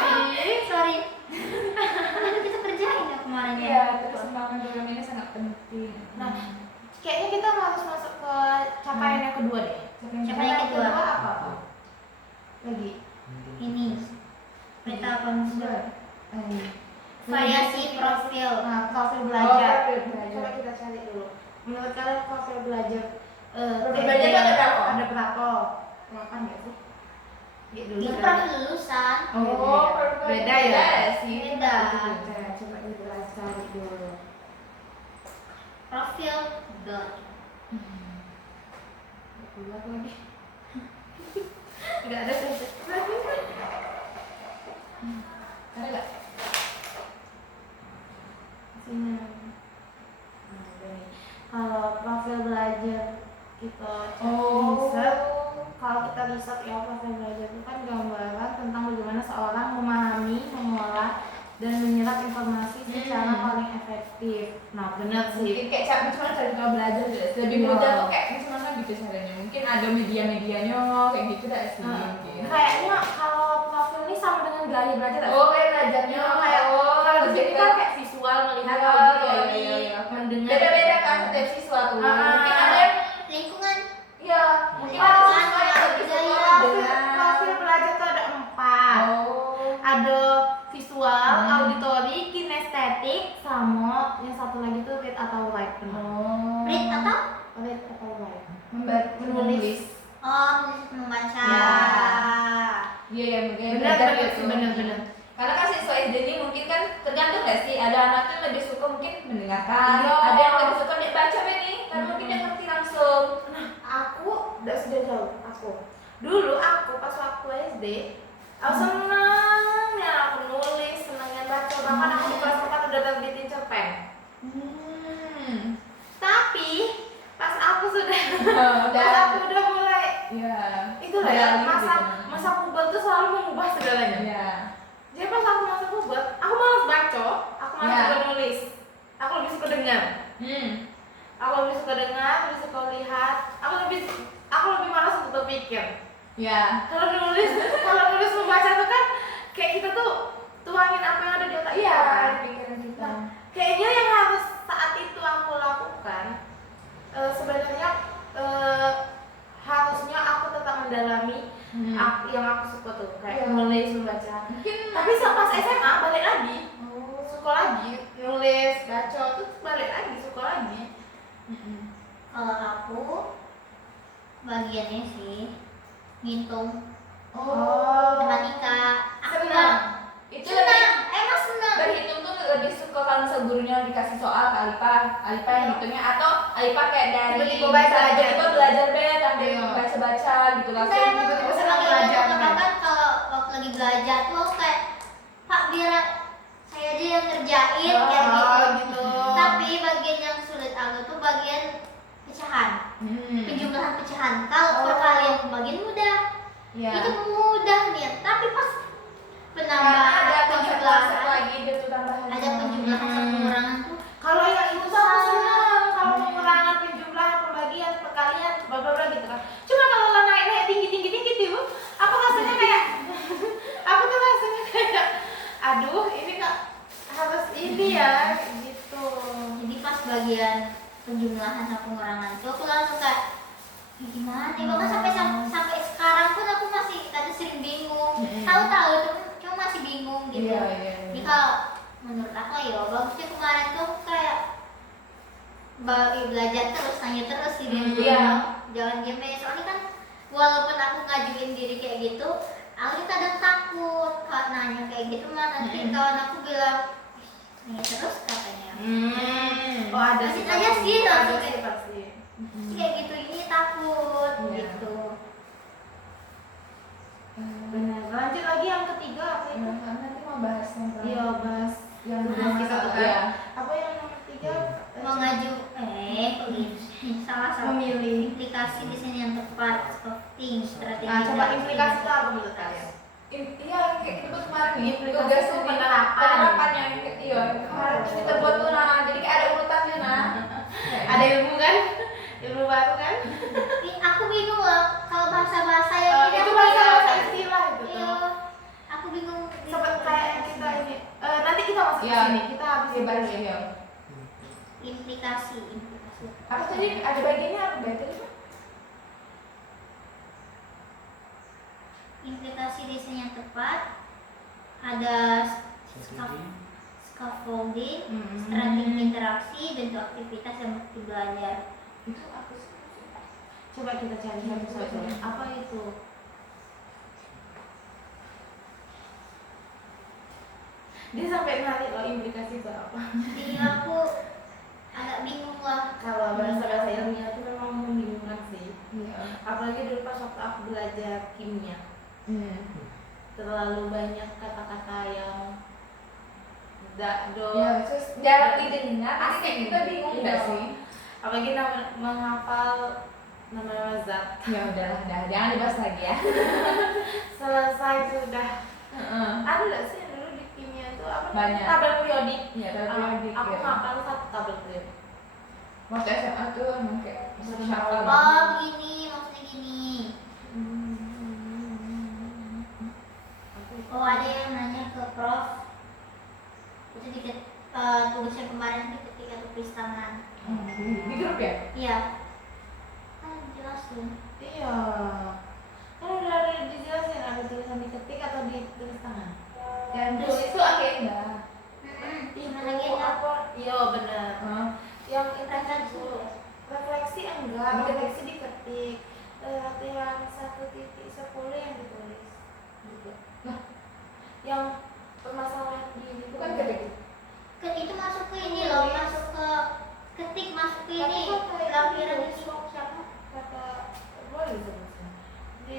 Sorry. Itu kita kerjain ya kemarin ya. Iya, terus membangun program ini sangat penting. Nah, kayaknya kita harus masuk ke capaian yang kedua deh. Capaian yang kedua. apa tuh? Lagi. Ini peta konsep Ini. variasi profil. Nah, profil belajar. profil belajar. Coba kita cari dulu. Menurut kalian profil belajar Profil belajar itu ada berapa? Ada berapa? 8 nggak sih? Gitu. Itu profil lulusan. Oh, beda ya? sih. Beda. Coba kita cari dulu. Profil dot. Buat lagi. Nggak ada sih. Ada nggak? Sini. Kalau profil belajar kita riset, kalau kita riset ya profil belajar itu kan gambaran tentang bagaimana seorang memahami, mengolah, dan menyerap informasi secara paling efektif. Nah benar sih. Mungkin kayak cuma cari cara belajar deh. Lebih mudah tuh kayak gimana gitu caranya. Mungkin ada media-medianya kayak gitu dah sih. Mungkin. Kayaknya kalau profil ini sama dengan gaya belajar. Oh kayak belajarnya kayak kalau di sini kan kayak visual melihat auditori, mendengar. Beda-beda kan setiap siswa tuh. Mungkin ada yang Lingkungan. iya, mungkin Ada ada lingkungan, siswa yang ada lebih budaya. suka Profil belajar tuh ada 4. Oh. Ada visual, auditori, kinestetik, sama yang satu lagi tuh read atau write. Oh. Read atau? Read atau write. Menulis. Oh, membaca. Ya. Iya ya, mungkin Bener. Karena kan siswa SD ini mungkin kan tergantung nggak sih, ada anak yang lebih suka mungkin mendengarkan, Iya. ada yang lebih suka dia baca nih, karena mungkin dia ngerti langsung. Aku udah sudah jauh. Dulu aku pas waktu SD, aku senangnya aku nulis, senangnya baca. Bahkan aku di kelas 4 udah terbitin cerpen. Tapi pas aku sudah udah mulai Iya. itulah ya masa puber tuh selalu mengubah segalanya. Iya. Jadi pas aku masa puber, aku malas baca, aku malas Ya. juga nulis. Aku lebih suka dengar. Aku lebih suka dengar, lebih suka lihat. Aku lebih malas untuk berpikir. Iya. Kalau nulis membaca tuh kan kayak kita tuh tuangin apa yang ada di otak kita. Iya, kan? pikiran kita. Nah, kayaknya yang harus saat menulis membaca. Mungkin Tapi pas SMA balik lagi, oh. suka lagi nulis gacor terus balik lagi suka lagi. Kalau aku bagiannya sih ngitung, matematika. Aku Senang. nggak Itu senang, emang senang. berhitung tuh lebih suka kalau misal gurunya dikasih soal ke Alipa yang hitungnya, atau Alipa kayak dari Tiba-tiba belajar. tiba-tiba belajar deh sambil Iya. baca-baca gitu Saya langsung emang tiba-tiba senang sebagai belajar, orang kan? kan kalau waktu lagi belajar tuh aku kayak, Pak biar saya aja yang ngerjain kayak gitu. Tapi bagian yang sulit aku tuh bagian pecahan, penjumlahan pecahan. Kalau perkalian bagian mudah, ya. itu mudah nih. Tapi pas Karena penambahan ada konsep penjumlahan, lagi gitu tambahan. ada penjumlahan sama pengurangan tuh Kalau yang itu tuh aku senang, kalau pengurangan, penjumlahan, pembagian, perkalian, bla bla bla gitu kan. Cuma kalau naik tinggi tuh, aku rasanya kayak, aku tuh rasanya kayak, aduh ini kak harus ini ya gitu. jadi pas bagian penjumlahan sama pengurangan tuh aku langsung kayak, "Ih, gimana ya?" Bahkan sampai sekarang pun aku masih kadang sering bingung. Tahu-tahu tuh cuma masih bingung gitu. Iya. Jadi kalau menurut aku ya bagusnya kemarin tuh kayak belajar terus, tanya terus sih di rumah. Iya. Jangan diem aja. Soalnya kan walaupun aku ngajuin diri kayak gitu, aku kadang takut kalau nanya kayak gitu mah nanti kawan aku bilang, "Ih, tanya terus katanya." Oh ada Masih sih aja pasti. sih, Ada langsung sih kayak- pasti. Kayak gitu ini takut Iya. gitu. Benar. Lanjut lagi yang ketiga apa itu? Nanti mau bahas yang Iya bahas yang bahas kita tuh kan. Iya. Apa yang nomor 3? Mengaju kok gitu. Salah Memilih. implikasi desain yang tepat, scoping, strategi. Coba implikasi itu apa menurut kalian? Iya, kayak kita buat kemarin nih, Implikasi tugas itu tuh penerapan. yang iya, kemarin tuh kita buat tuh nah, jadi kayak ada urutannya nah. Ada ilmu kan? Ilmu baru kan? Aku bingung loh kalau bahasa-bahasa yang ini Itu aku bahasa bingung. istilah gitu. Iya, aku bingung. Seperti kayak yang kita ini. Nanti kita masuk ke Iya. sini. Kita habis Iya, baru ini. ya. implikasi. Apa tadi ada bagiannya apa tadi? Implikasi desain yang tepat ada scaffolding, strategi interaksi, bentuk aktivitas yang mesti belajar. Itu apa sih? Coba kita cari satu-satu. Apa itu? Dia sampai narik loh implikasi itu apa? Jadi aku agak bingung lah. Kalau bahasa-bahasa ilmiah itu memang membingungkan sih. Iya. Apalagi dulu pas waktu aku belajar kimia, terlalu banyak kata-kata yang Ya, terus jarang didengar, nanti kayak kita bingung nggak Iya. sih? apalagi menghafal nama-nama zat. Ya udahlah, jangan dibahas lagi ya. Selesai sudah. Heeh. Ada nggak sih yang dulu di kimia itu apa? Banyak. Tabel periodik. Iya, tabel periodik, Aku ya. ngapal satu tabel periodik. Waktu SMA tuh emang kayak bisa dihafal. Oh begini, maksudnya gini. Oh ada yang nanya ke Prof. Itu tulisan kemarin itu ketika tulis tangan. Di grup ya? Iya. Kan jelasin. Iya. Kan udah ada dijelasin ada tulisan diketik atau ditulis tangan. Yang tulis itu agenda. Gimana Itu lagi ya? apa? Iya benar. Yang Refleksi. refleksi enggak, Oh. refleksi diketik. Latihan 1.10 yang ditulis juga. Nah. Yang permasalahan di ini Bukan ketik. Itu masuk ke ini loh, masuk ke ketik, masuk ke ini. Tapi kok kayak Lampiran gitu? ini siapa? kata boleh disebutkan di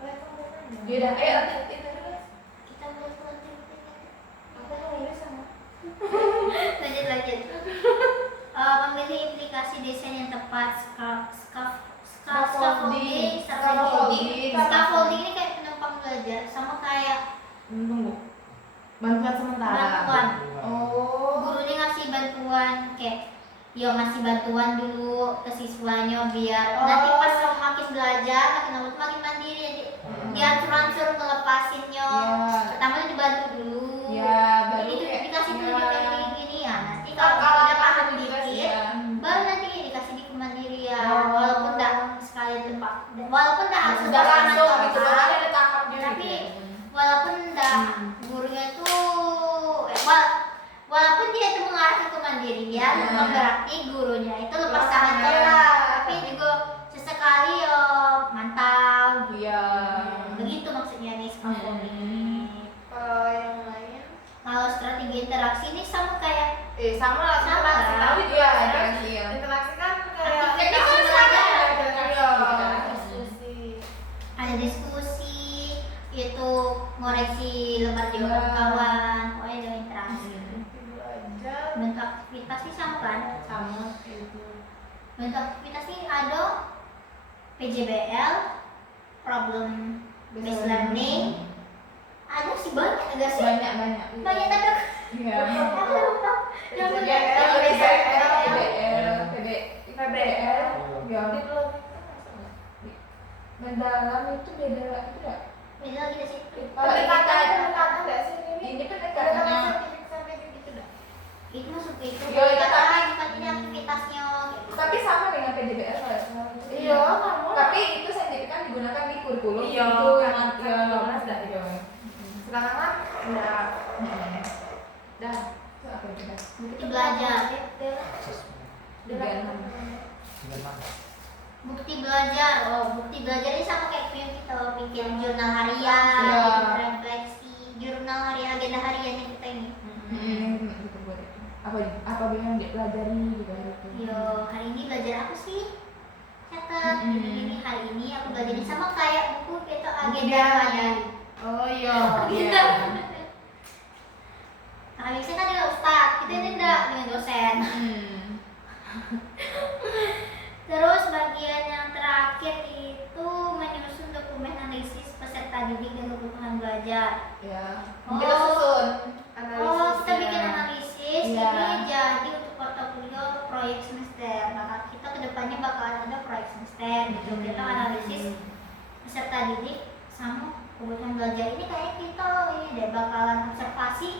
rekomendasi. Yaudah, ayo lanjut itu dulu. Kita boleh lanjut. Aku nulis sama. Lanjut. Memilih implikasi desain yang tepat, Scaffolding. scaffolding ini kayak penumpang belajar, sama kayak Tunggu. Bantuan sementara. bantuan. Oh. Gurunya ngasih bantuan kayak ngasih bantuan dulu ke siswanya biar nanti pas makin belajar makin lama tuh makin mandiri jadi dia ancur ngelepasinnya. Iya. Pertama dibantu dulu. Ya, baru Jadi kayak dikasih tunjuk ya. kayak gini ya. Nanti Kalau kalau udah paham paham juga sih, dikit, ya. baru nanti dikasih di kemandirian. Oh. Walaupun enggak sekali tempat, walaupun enggak harus ini scaffolding. Kalau yang lain Kalau strategi interaksi ini sama kayak sama lah Sama, interaksi, kan? tapi juga Iya, ada interaksi, ya. interaksi kan kayak Aktivitas kita belajar. iya diskusi. ada diskusi, itu ngoreksi lembar Iya. jawaban kawan, pokoknya ada interaksi. Belajar Bentuk aktivitas ini sama kan? sama itu. Bentuk aktivitas ini ada PJBL, problem based learning, ada sih banyak ada sih banyak banyak tapi iya aku lupa yang PJBL, PBL, ya itu mendalam itu beda itu ya beda lagi dari situ. pendekatan nggak sih ini? ini Pendekatan pendekatannya saintifik gitu dah. Itu masuk ke itu. Yo, itu Kata ini aktivitasnya. tapi sama dengan PJBL kalau Iya, kamu. tapi itu saintifik kan digunakan di kurikulum Iya, itu kan, yang kan, jelas dah. iya. Sekarang kan udah dah Apa itu dah? Bukti belajar. Dengan Bukti belajar. Oh, bukti belajar ini sama kayak yang kita bikin jurnal harian, Iya. bikin refleksi, jurnal harian, agenda hariannya kita ini. Gitu buat itu. Apa yang dipelajari gitu itu. Yo, hari ini belajar apa sih? Catat. Mm-mm. Ini hari ini aku belajar ini sama kayak buku kita agenda Iya. harian. oh iya Gitu. Nah, biasanya kan dengan ustadz, kita ini enggak dengan dosen. Terus bagian yang terakhir itu menyusun dokumen analisis peserta didik dan kebutuhan belajar. Ya. Oh. Kita susun. Oh, kita bikin analisis, Iya. ini jadi untuk portofolio proyek semester. Maka kita kedepannya bakalan ada proyek semester gitu. Kita analisis peserta didik sama kebutuhan belajar. Ini kayak kita ini deh bakalan observasi.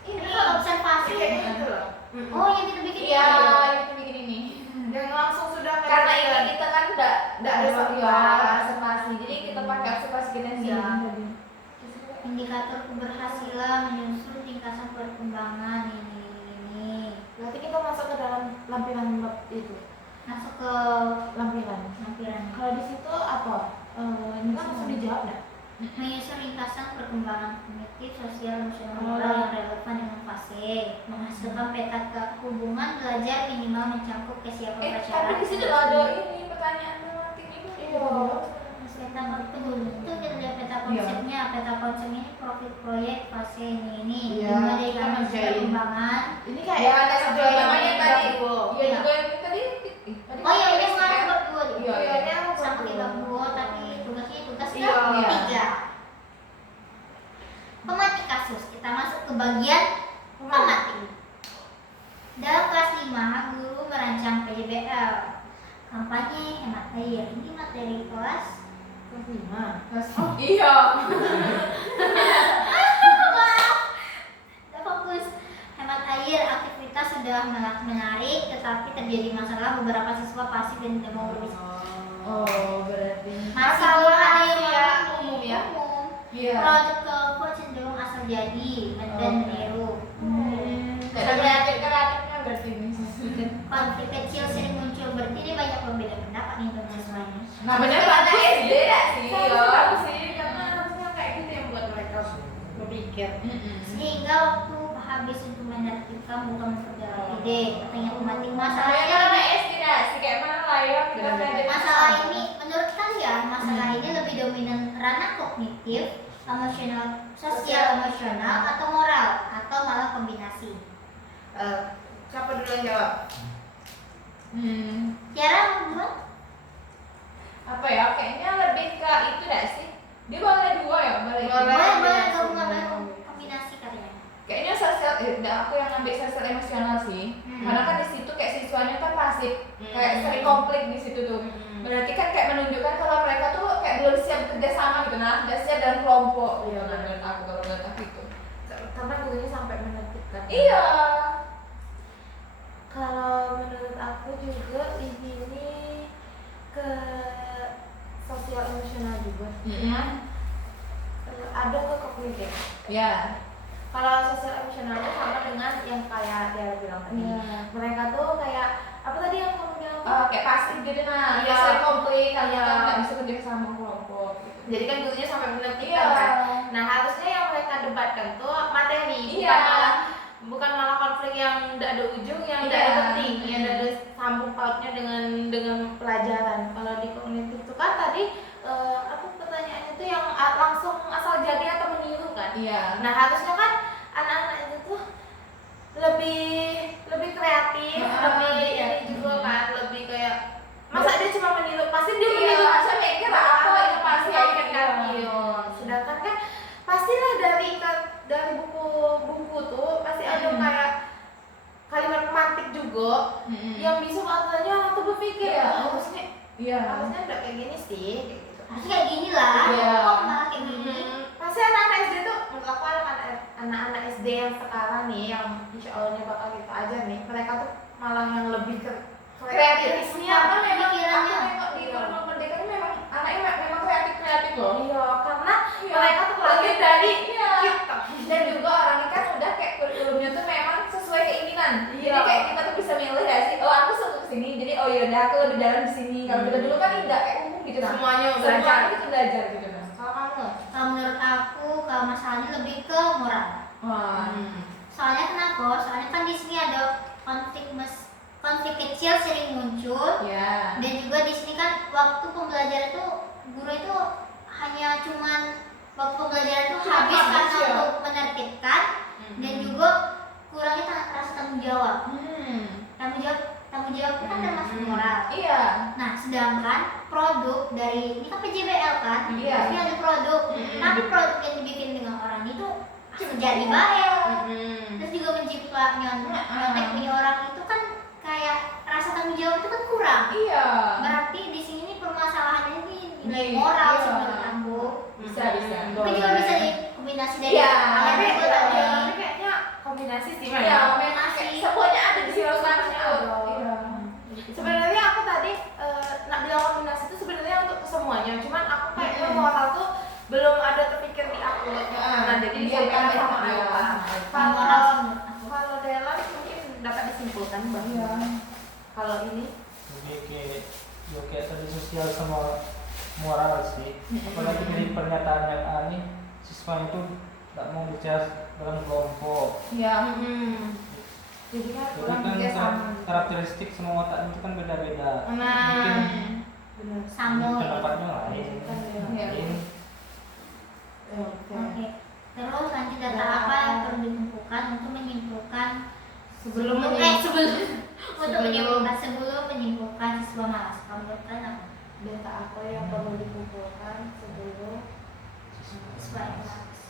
Ini kalau observasi. kayak gitu loh. Oh, yang kita bikin Iya, ini. kita bikin ini. yang langsung sudah Karena ini kita kan enggak ada observasi. Jadi kita pakai observasi kita sih. Iya. Indikator keberhasilan menyusun tingkatan perkembangan ini. berarti kita masuk ke dalam lampiran bab itu Masuk ke lampiran. lampiran. Kalau di situ apa? Ini kan langsung dijawab dah. Menyusun ringkasan perkembangan kognitif, sosial, emosional, Oh. moral yang relevan dengan fase. Menghasilkan peta hubungan belajar minimal mencakup kesiapan Tapi prasyarat. di situ ada ini pertanyaan tematik itu. Iya. Peta dulu itu kita lihat peta konsepnya. Peta konsepnya ini profil proyek fase ini. Iya, Dimulai dari kita analisis ngerjain. perkembangan. Ini Ya, kayak ada satu namanya tadi. Iya Iya. juga yang tadi. Oh iya, ini mengarah bab 2 nih. Iya, iya. Ini aku Sama bab di dua. bab 2 tapi tugasnya tugas Iya. ketiga. Pemati kasus. Kita masuk ke bagian pemati. Dalam kelas 5, guru merancang PJBL. Kampanye hemat air. Ini materi kelas Kelas 5. Iya. Tidak fokus. Hemat air, aktivitas sudah menarik, tetapi terjadi masalah beberapa siswa pasif dan tidak mau berbicara. Oh, berarti. Masih Masalah belum ada yang yang mengerti. umum ya? Umum. Iya. Proyek kelompok cenderung asal jadi dan meniru. Ada kreatifnya berarti ini. Konflik kecil sering muncul, berarti ini banyak berbeda pendapat nih untuk siswanya. Nah, benar pada SD ya sih. Saya bagus sih karena harusnya kayak gitu yang buat mereka berpikir. Sehingga waktu habis untuk menertibkan bukan memperdalam ide, katanya pemati masalah Saya karena SD ya sih kayak mana lah ya kita belajar. masalah ini menurut kalian masalah ini lebih dominan ranah kognitif, emosional, sosial emosional atau moral atau malah kombinasi? Siapa dulu yang jawab? Tiara duluan? Apa ya? Kayaknya lebih ke itu dah sih. Dia boleh dua ya, boleh. Boleh. Boleh gabungan kombinasi katanya. Kayaknya sosial, aku yang ambil sosial emosional sih. Karena kan di situ kayak siswanya kan pasif, kayak sering konflik di situ tuh. Berarti kan kayak menunjukkan kalau mereka tuh kayak belum siap bekerja sama gitu, nah, tidak siap dalam kelompok. Iya, menurut aku kalau menurut aku itu. Karena gurunya sampai menertibkan. Iya. Kalau menurut aku juga di sini ke sosial emosional juga. Ada ke kognitif. Ya. Kalau sosial emosional itu sama dengan yang kayak dia bilang tadi. Mereka tuh kayak apa tadi yang kamu bilang? Kayak pasif gitu nah, Iya. sering konflik, karena Iya. kan nggak bisa kerja sama kelompok gitu. Jadi kan gurunya sampai menertibkan Iya. kan. Nah harusnya yang mereka debatkan tuh materi, Iya. bukan malah konflik yang tidak ada ujung, yang tidak Iya. ada penting, yang tidak ada sambung pautnya dengan pelajaran. Kalau di kognitif itu kan tadi apa pertanyaannya tuh yang langsung asal jadi atau meniru kan. Iya. Nah harusnya kan anak-anak itu tuh lebih kreatif, lebih iya. ini juga kan, lebih kayak masa dia cuma meniru, pasti dia Iya, meniru masa mikir apa itu pasti kan. iya. Iya. Sedangkan kan pastilah dari buku tuh pasti ada kayak kalimat pemantik juga yang bisa maknanya orang tuh berpikir Iya. harusnya udah kayak gini sih kayak gitu. Harusnya kayak gini lah. Iya. Kok malah kayak gini? Pasti anak-anak SD tuh menurut aku anak-anak SD yang sekarang nih yang insya Allahnya bakal kita ajar nih, mereka tuh malah yang lebih kreatifnya. Karena memang Pikirannya. aku nengok di Pondok Merdeka ini memang anaknya memang kreatif loh. Iya, karena Iya. mereka tuh lahir dari Iya. kita. Dan juga orangnya kan udah kayak kurikulumnya tuh memang sesuai keinginan. Iya. Jadi kayak kita tuh bisa milih ya sih. Oh aku suka kesini. Jadi oh yaudah aku lebih dalam di sini. Kalau kita dulu kan tidak kayak umum gitu nah. Semuanya belajar. Semuanya itu belajar gitu nah. Kalau kamu? Kalau menurut aku, kalau masalahnya lebih ke moral. Wah. Soalnya kenapa? Soalnya kan di sini ada konflik kecil sering muncul. Ya. Dan juga di sini kan waktu pembelajaran itu guru itu hanya cuman waktu pembelajaran itu Cuma habis habis, karena ya. untuk menertibkan dan juga kurangnya rasa tanggung jawab. Tanggung jawab itu kan termasuk moral. Iya. Nah, sedangkan produk dari ini kan PJBL kan, Iya. pasti ada produk. Tapi produk yang dibikin dengan orang itu jadi baik. Terus juga nyontek punya orang itu kan kayak rasa tanggung jawab itu kan kurang. Iya. Berarti di sini permasalahannya ini nilai Iya. moral Iya. sih menurut aku. Bisa. Tapi juga bisa dikombinasi dari Iya. yang Tapi kedua tadi. kayaknya kombinasi sih Iya, memang. kombinasi. Semuanya ada di sini Semuanya tuh. ada. Iya. Sebenarnya aku tadi nak bilang kombinasi itu sebenarnya untuk semuanya, cuman aku kayaknya moral tuh belum ada terpikir di aku. Nah, jadi disampaikan sama Iya. Ayola. Moral sih menurut aku. Kalau Dela mungkin dapat disimpulkan bahwa Iya. kalau ini Jadi kayak tadi sosial sama moral sih. Apalagi dari pernyataan yang aneh, siswa itu tidak mau bicara dalam kelompok. Iya. jadi kan Jadi kurang kan kerjasama. karakteristik semua otak itu kan beda-beda. Nah, Mungkin benar. Sama. pendapatnya lain. Iya. Lain. Oke. Oke. Terus lanjut data apa yang perlu dikumpulkan untuk menyimpulkan Sebelum untuk Sebelum- menyimpulkan sebelum menyimpulkan siswa malas. Kalau menurut kalian apa? data apa yang perlu dikumpulkan sebelum Siswa yang malas.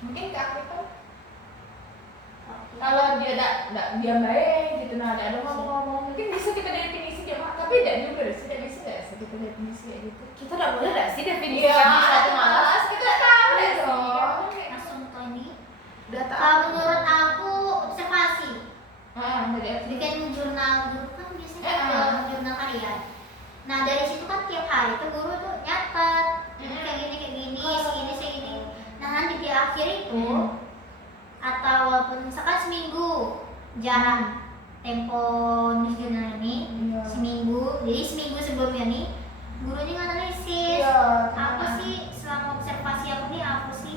Mungkin Kak Akita kalau dia tidak diam baik gitu nah ada ngomong-ngomong mungkin bisa kita definisi dia tapi tidak juga sudah bisa nggak sih kita definisi kayak gitu kita udah boleh nggak sih definisi iya satu malas kita nggak tahu deh sih Langsung ke ini. data Kalau menurut aku observasi. dari Bikin jurnal guru kan biasanya Ah. ada jurnal harian. Nah dari situ kan tiap hari tuh guru tuh nyatet ini kayak gini, segini. Nah nanti di akhir itu atau walaupun misalkan seminggu jarak tempo nulis jurnal ini Iya. seminggu, jadi seminggu sebelumnya nih gurunya nganalisis Iya, apa sih selama observasi aku nih apa sih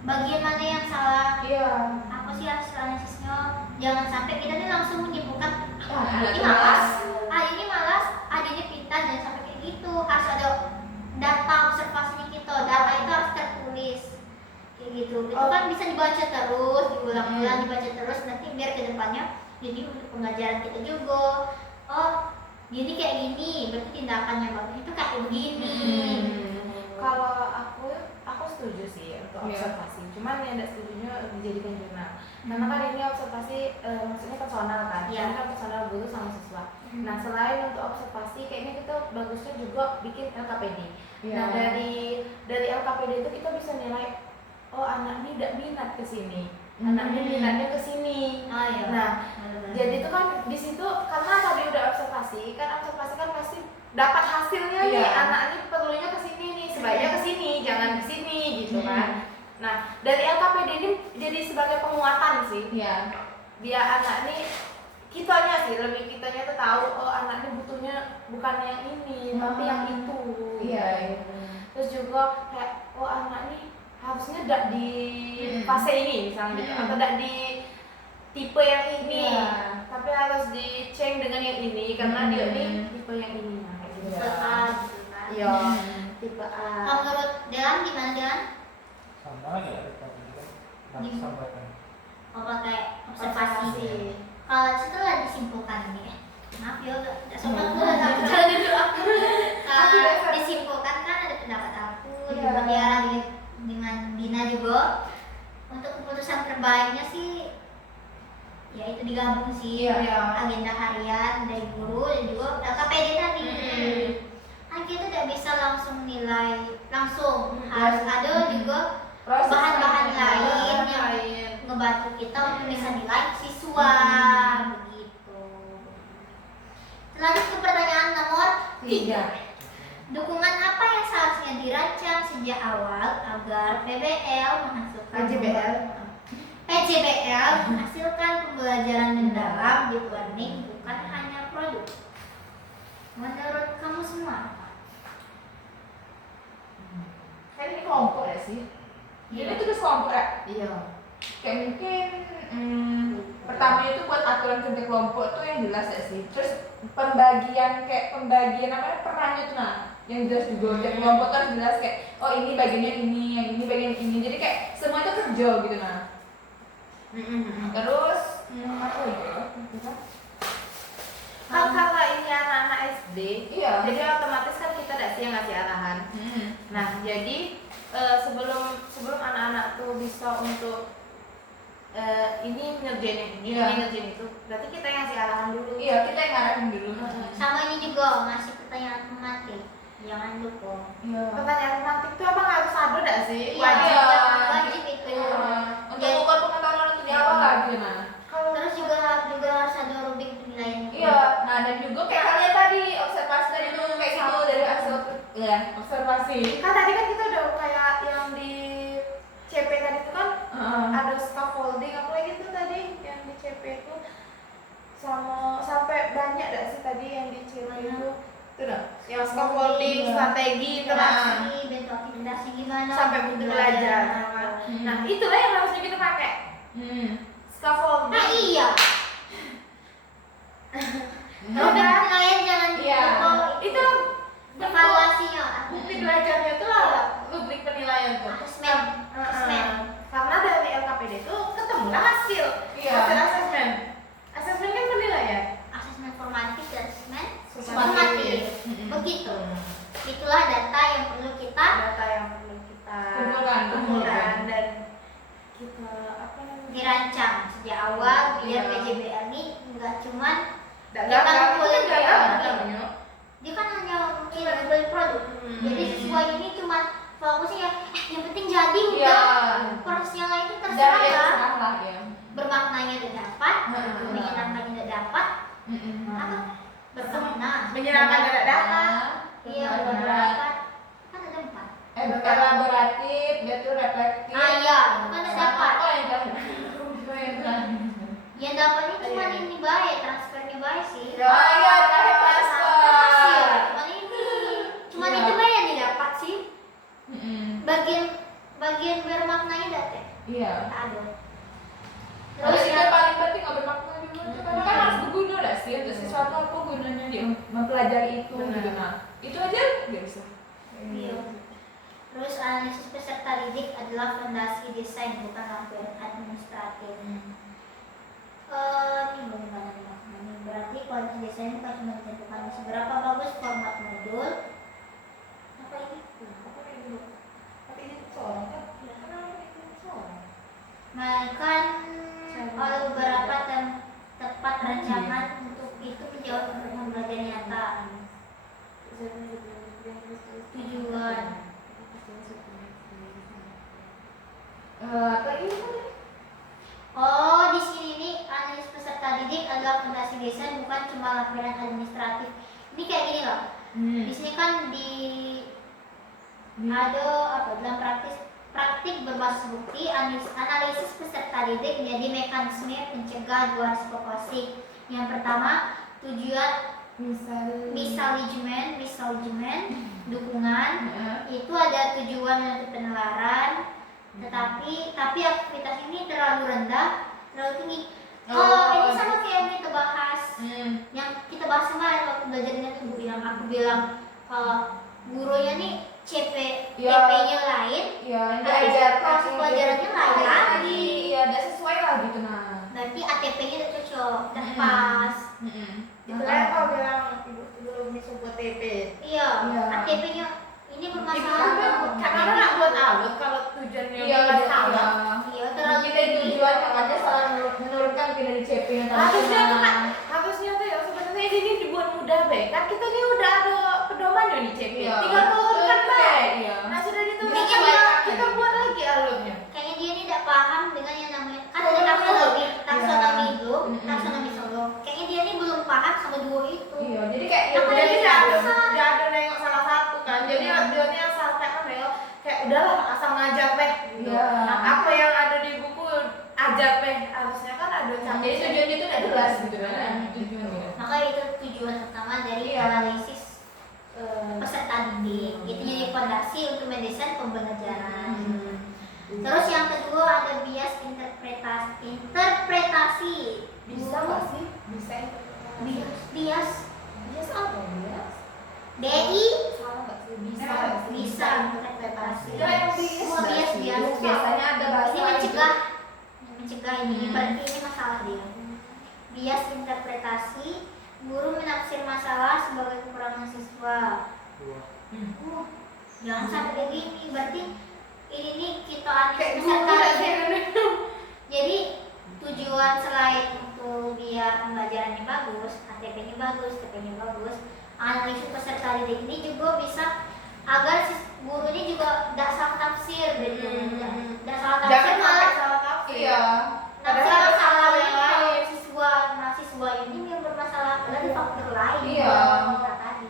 bagian mana yang salah, iya apa sih hasil analisisnya. Jangan sampai kita nih langsung menyimpulkan anak ini malas, ini malas, ini pintar, jangan sampai kayak gitu. Harus ada data observasinya kita, data itu harus tertulis kayak gitu. Itu kan bisa dibaca terus, diulang-ulang, dibaca terus, nanti biar kedepannya jadi untuk pengajaran kita juga. Oh, jadi kayak gini, berarti tindakannya bagus itu kayak begini. kalau aku setuju sih untuk Iya. observasi cuman yang tidak setujunya dijadikan jurnal karena kan ini observasi maksudnya personal kan Iya. ini kan personal guru sama siswa. Nah selain untuk observasi kayaknya kita bagusnya juga bikin LKPD. Nah dari LKPD itu kita bisa nilai oh anak ini tidak minat ke sini, anak ini minatnya ke sini. Oh iya. Nah Benar-benar. jadi itu kan di situ karena tadi udah observasi kan pasti dapat hasilnya nih Iya. anak ini perlunya ke sini nih sebaiknya ke sini jangan ke sini gitu kan. Nah dari LKPD ini jadi sebagai penguatan sih iya biar anak ini kitanya tuh tahu oh anak ini butuhnya bukan yang ini tapi yang itu. Iya, iya. Terus juga kayak oh anak nih harusnya tidak di fase ini misalnya gitu, atau tidak di tipe yang ini, Iya. tapi harus diceng dengan yang ini karena dia nih tipe yang ini. Nah, kayak gitu. Tipe A gitu kan. Iya, tipe A. Kalau menurut Delan gimana Delan? sama aja ada tadi kan sampaikan. Oh pakai observasi. Kalau setelah disimpulkan ini, maaf ya nggak sobat gue nggak percaya dulu aku. Disimpulkan kan ada pendapat aku, Iya. juga dia dengan Dina juga. Untuk keputusan terbaiknya sih, ya itu digabung sih Iya. agenda harian dari guru dan juga LKPD tadi. Kan kita tidak bisa langsung nilai langsung, harus ada juga bahan-bahan lain yang ngebantu kita untuk bisa nilai siswa begitu. Lanjut ke pertanyaan nomor 3. Dukungan apa yang seharusnya dirancang sejak awal agar PJBL menghasilkan pembelajaran mendalam deep learning, bukan hanya produk? Menurut kamu semua apa? Kan ini kelompok ya sih. Iya. Ini tugas kelompok ya. Iya. Kayak mungkin pertama itu buat aturan kerja kelompok tuh yang jelas ya sih. Terus pembagian namanya perannya tuh nah yang jelas juga. Tiap kelompok tuh harus jelas kayak oh ini bagiannya ini, yang ini bagian ini. Jadi kayak semua itu kerja gitu nah. Terus apa lagi ya? Kan karena ini anak-anak SD, Iya. jadi otomatis kan kita tidak sih yang ngasih arahan. Nah, jadi sebelum anak-anak tuh bisa untuk ini ngerjain yang ini, Iya. ini ngerjain itu, berarti kita yang ngasih arahan dulu. Iya, kita yang ngarahin dulu. Sama ini juga ngasih pertanyaan tematik, jangan lupa. Iya. Pertanyaan romantik tuh abang harus ada nggak sih? Wajib, Iya. wajib itu. Untuk ukur pengetahuan itu di awal lagi nah. Terus juga harus ada rubrik penilaian. Iya, nah dan juga kayak kalian tadi observasi tadi tuh kayak gitu dari hasil ya observasi. Kan tadi kan kita udah kayak yang di CP tadi itu kan ada scaffolding apa lagi tuh tadi yang di CP itu sama sampai banyak gak sih tadi yang di CP itu? Itu dah. Yang scaffolding, Iya. strategi, Interaksi, bentuk aktivitasnya gimana? sampai butuh belajar. Nah, itulah yang harusnya kita pakai. Scaffolding. Nah iya. Rubrik penilaian jangan Iya. lupa. Itu Evaluasinya. bukti belajarnya itu lah rubrik penilaian tuh. Asesmen. Karena dari LKPD itu ketemulah hasil Iya. hasil asesmen. Asesmen kan penilaian. Asesmen formatif dan asesmen Sumatif. sumatif. Begitu. Itulah data yang perlu kita Data yang perlu kita Kumpulkan. dan kita apa namanya? dirancang sejak awal biar Iya. PJBL ini nggak cuman Dan Kita gagal itu kumpulin kan gagal data. namanya. dia kan hanya mungkin beli produk. Jadi siswa ini cuma fokusnya yang penting jadi Iya. udah. Proses yang lain itu Dan terserah ya lah. salah ya. Bermaknanya udah dapat, menyenangkan udah dapat, apa? Bermakna. Menyenangkan tidak dapat. Iya udah dapat. Kan ada 4. Elaboratif, dia tuh reflektif. Ah iya, itu kan ada dapat. Oh yang terakhir. Yang dapatnya cuma ini baik, transfernya baik sih. Oh iya, terakhir transfer. Hasil, cuman ini, cuman Iya. itu baik yang didapat sih. Bagian bermaknanya data. Iya. Ada. Terus Terus itu yang paling penting bermakna juga tuh karena kan harus berguna dah sih untuk sesuatu apa gunanya dia mempelajari itu Benar. gitu nah itu aja nggak bisa. Iya. Terus analisis peserta didik adalah fondasi desain, bukan lampiran administratif. Ini bagaimana maknanya? Berarti kualitas desain bukan cuma ditentukan seberapa bagus format modul. Apa ini? Apa ini? Tapi ini seorang kan? Ya kan ini seorang. Melainkan oleh beberapa tepat rancangan untuk itu menjawab kebutuhan belajar nyata. Tujuan. Apa ini? Oh, di sini nih analisis peserta didik adalah fondasi desain, bukan cuma lampiran administratif. Ini kayak gini loh. Di sini kan ada apa dalam praktik berbasis bukti, analisis peserta didik menjadi mekanisme pencegahan dua risiko klasik. Yang pertama, tujuan misalignment dukungan. Itu ada tujuan untuk penularan, tapi aktivitas ini terlalu rendah, terlalu tinggi. Ini sama kayak yang kita bahas, kemarin waktu belajar dengan ibu aku bilang kalau gurunya nih TP-nya lain, proses pelajarannya lain lagi. Iya, tidak sesuai lah gitu Berarti ATP-nya tidak cocok, tidak pas. Itu kan kalau bilang ibu belum bisa buat TP. Iya, ATP-nya ini bermasalah. Karena nak buat alur kalau tujuannya udah salah. Iya, terlalu kita tujuan makanya salah menurunkan dari CP-nya Harusnya tuh ya sebenarnya ini dibuat mudah baik. Kan kita ini udah ada pedomannya nih CP. Iya. Tinggal turunkan baik. Iya. Nah sudah ditulis Kayaknya kita buat lagi alurnya. kayaknya dia ini tidak paham dengan yang namanya kan ada taksonomi dulu, taksonomi solo. Kayaknya dia ini belum paham sama dua itu. Iya, jadi kayak Makanya Jadi dia tidak ada nengok salah satu kan. Jadi dia asal kayak apa ya? Kayak udahlah asal ngajar deh. Gitu. Iya. Apa yang ada di buku ajar deh. Harusnya kan ada jadi tujuannya itu udah jelas gitu kan tujuannya. Maka itu tujuan utama dari analisis peserta didik. Itu jadi fondasi untuk mendesain pembelajaran. Terus yang kedua ada bias interpretasi. Bisa nggak sih? Bisa Bias apa bias? BI Salah nggak sih? bisa interpretasi. Ya, yang bias Semua bias Biasanya ada bahasa ini mencegah ini. Berarti ini masalah dia. Bias interpretasi, guru menafsir masalah sebagai kekurangan siswa. Jangan sampai kayak gini. Berarti ini nih kita analisis Jadi tujuan selain untuk biar pembelajarannya bagus, ATP-nya bagus, TP-nya bagus, analisis peserta didik ini juga bisa agar guru ini juga tidak salah tafsir, tidak salah tafsir malah salah tafsir. Iya. masalah Padahal yang yang lain. mahasiswa ini yang bermasalah adalah di faktor lain. Iya. Tadi.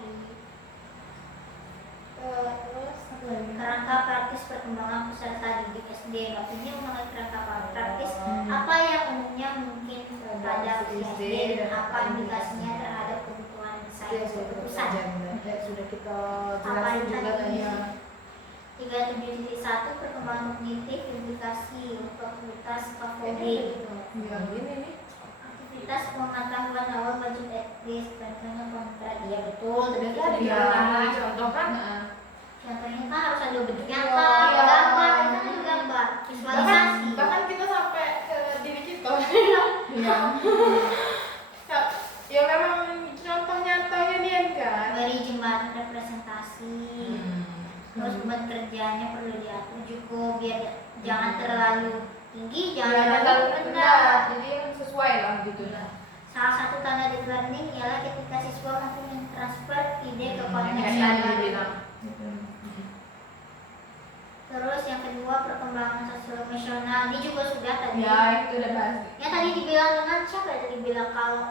Terus Kerangka praktis perkembangan peserta didik SD. Maksudnya mengenai kerangka praktis apa yang umumnya mungkin pada usia SD dan apa indikasinya terhadap kebutuhan sains keputusan. Sudah kita Apa jelasin yang juga tadi? tadi. 37.1 perkembangan kognitif indikasi untuk aktivitas scaffolding. Iya, ini nih. Aktivitas pengetahuan awal wajib SD sebenarnya kontra dia betul. Udah Tapi tadi Iya. kan contoh kan. contohnya kan harus ada bentuk Iya. nyata, gambar, itu kan ada gambar, visualisasi. Bahkan kita sampai ke diri kita. Iya. Ya memang contoh nyatanya dia kan. Beri jembatan representasi. Terus beban kerjanya perlu diatur juga biar jangan terlalu tinggi, jangan terlalu rendah. Jadi yang sesuai lah gitu nah. Salah satu tanda deep learning ialah ketika siswa mampu mentransfer ide ke konteks Yang baru. tadi bilang. Terus yang kedua perkembangan sosial emosional ini juga sudah tadi. Ya itu udah bahas. Yang tadi dibilang dengan siapa ya tadi bilang kalau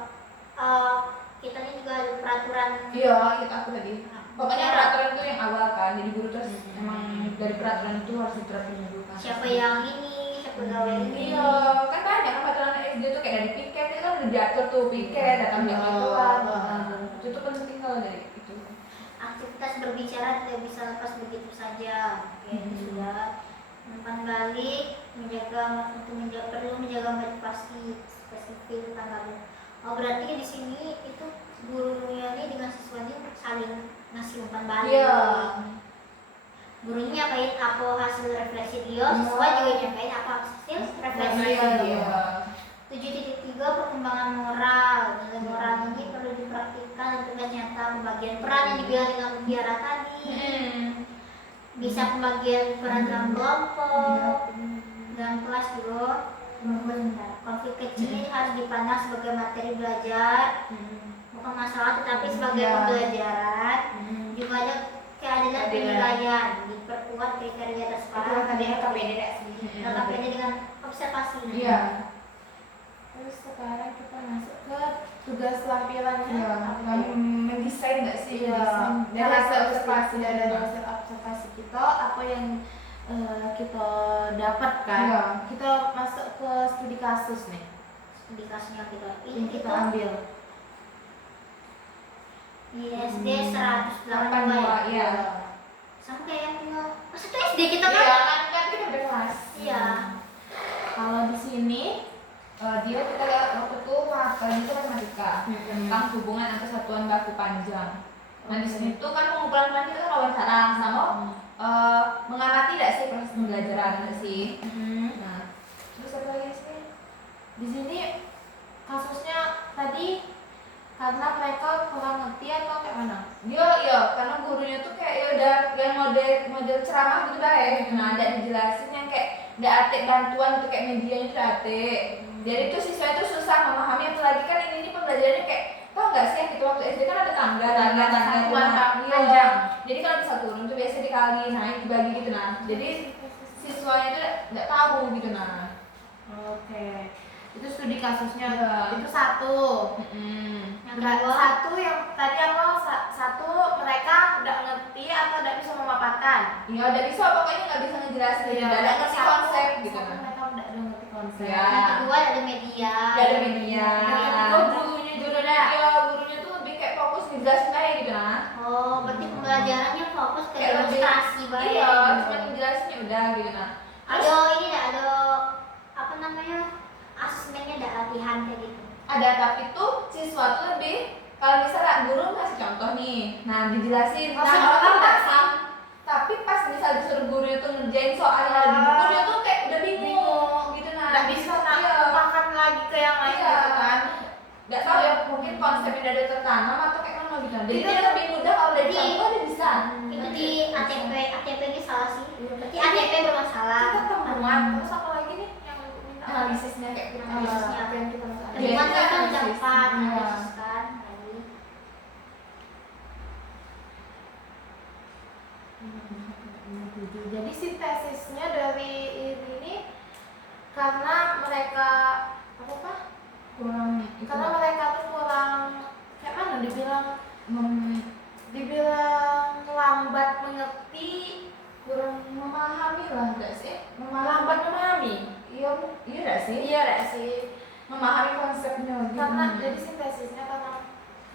kita ini juga ada peraturan. Iya, itu aku tadi. Pokoknya peraturan itu yang awal kan, jadi guru terus emang dari peraturan itu harus diterapin dulu kan. Siapa yang ini, siapa pegawai ini. Iya, kan banyak kan peraturan SD tuh kayak dari piket itu kan udah diatur tuh piket, datang jam ituan. Itu tuh penting kalau dari itu. Aktivitas berbicara tidak bisa lepas begitu saja. Oke, itu sudah. Umpan balik, perlu menjaga motivasi spesifik tentang. Oh berarti di sini itu gurunya ini dengan siswanya saling ngasih umpan balik. Iya. Gurunya nyampain apa hasil refleksi dia, siswa juga nyampain apa hasil refleksi dia. 7.3 perkembangan moral. Nilai moral ini perlu dipraktikkan untuk nyata pembagian peran yang dibilang dengan Mutiara tadi. Bisa pembagian peran dalam kelompok, dalam kelas juga. Konflik kecil ini harus dipandang sebagai materi belajar, bukan masalah tetapi sebagai pembelajaran. Juga ada keadilan penilaian, diperkuat kriteria transparan. Tadi KPD KPD dengan observasi. Iya. Terus sekarang kita masuk ke tugas lampirannya. Kamu mendesain nggak sih? Iya. Dari hasil observasi dari hasil observasi kita apa yang kita dapatkan. Iya. Kita masuk ke studi kasus nih. Studi kasusnya kita Yang kita ambil. Di SD 182 82, iya. Sama kayak yang pas itu SD kita kan? Iya kan kita beda kelas. Iya. Kalau di sini dia kita lihat waktu itu pelajaran itu matematika tentang hubungan antar satuan baku panjang. Nah di sini tuh kan pengumpulan kita kan wawancara sama mengamati tidak sih proses pembelajaran nggak sih? Nah terus apa lagi sih? Di sini kasusnya tadi karena mereka kurang ngerti atau kayak mana? Dia ya karena gurunya tuh kayak ya udah yang model ceramah gitu gitu. Nah ada dijelasin yang kayak nggak atik bantuan untuk kayak medianya itu atik. Jadi tuh siswa itu susah memahami, apalagi kan ini pembelajarannya kayak tau nggak sih yang gitu waktu SD kan ada tangga Satuan iya. panjang. Jadi kalau bisa turun tuh biasa dikali naik dibagi gitu nah. Jadi siswanya tuh nggak tahu gitu nah. Oke. Itu studi kasusnya. Iya. Itu satu. Yang Berat kedua, satu yang tadi apa? Satu mereka nggak ngerti atau tidak bisa memaparkan. Iya udah bisa pokoknya nggak bisa ngejelasin, Iya, udah ada ngerti satu- konsep gitu satu nah. mereka udah ngerti konsep. Iya. yang kedua ada media. Nggak ada media. Yang kedua gurunya juga ada. Iya gurunya tuh lebih kayak fokus ngejelasin aja gitu nah. Oh, berarti pembelajarannya fokus ke Kayak lebih- demonstrasi banget. Iya, cuma ngejelasinnya udah gitu nah. Ada ini nggak ada apa namanya asesmennya, ada latihan kayak gitu. Ada tapi tuh siswa tuh lebih kalau misalnya guru ngasih contoh nih, nah dijelasin, nah Maksud orang tuh apa nggak sih? paham. Tapi pas misal disuruh guru itu ngerjain soal yang ada di buku dia tuh kayak udah bingung gitu nah. Nggak bisa Iya. makan lagi ke yang lain Iya. gitu kan. Nggak tahu ya mungkin konsepnya udah tertanam atau kayak mana gitu. Jadi Itu dia lebih mudah kalau dari Jadi- contoh dia bisa. Itu di ATP ini salah sih. Iya. Berarti ATP bermasalah. Kita temuan terus apa lagi nih yang aku minta? Analisisnya kayak gitu. Analisisnya. Apa yang kita minta? Temuan Iya, kan analisis. cepat, Iya. analisis kan. Baik. Jadi sintesisnya dari ini karena mereka apa? Kurang Karena mereka tuh kurang kayak mana dibilang lambat mengerti, kurang memahami lah enggak sih? lambat memahami. Iya, iya enggak sih? Iya deh sih. Memahami konsepnya gitu. Karena jadi sintesisnya karena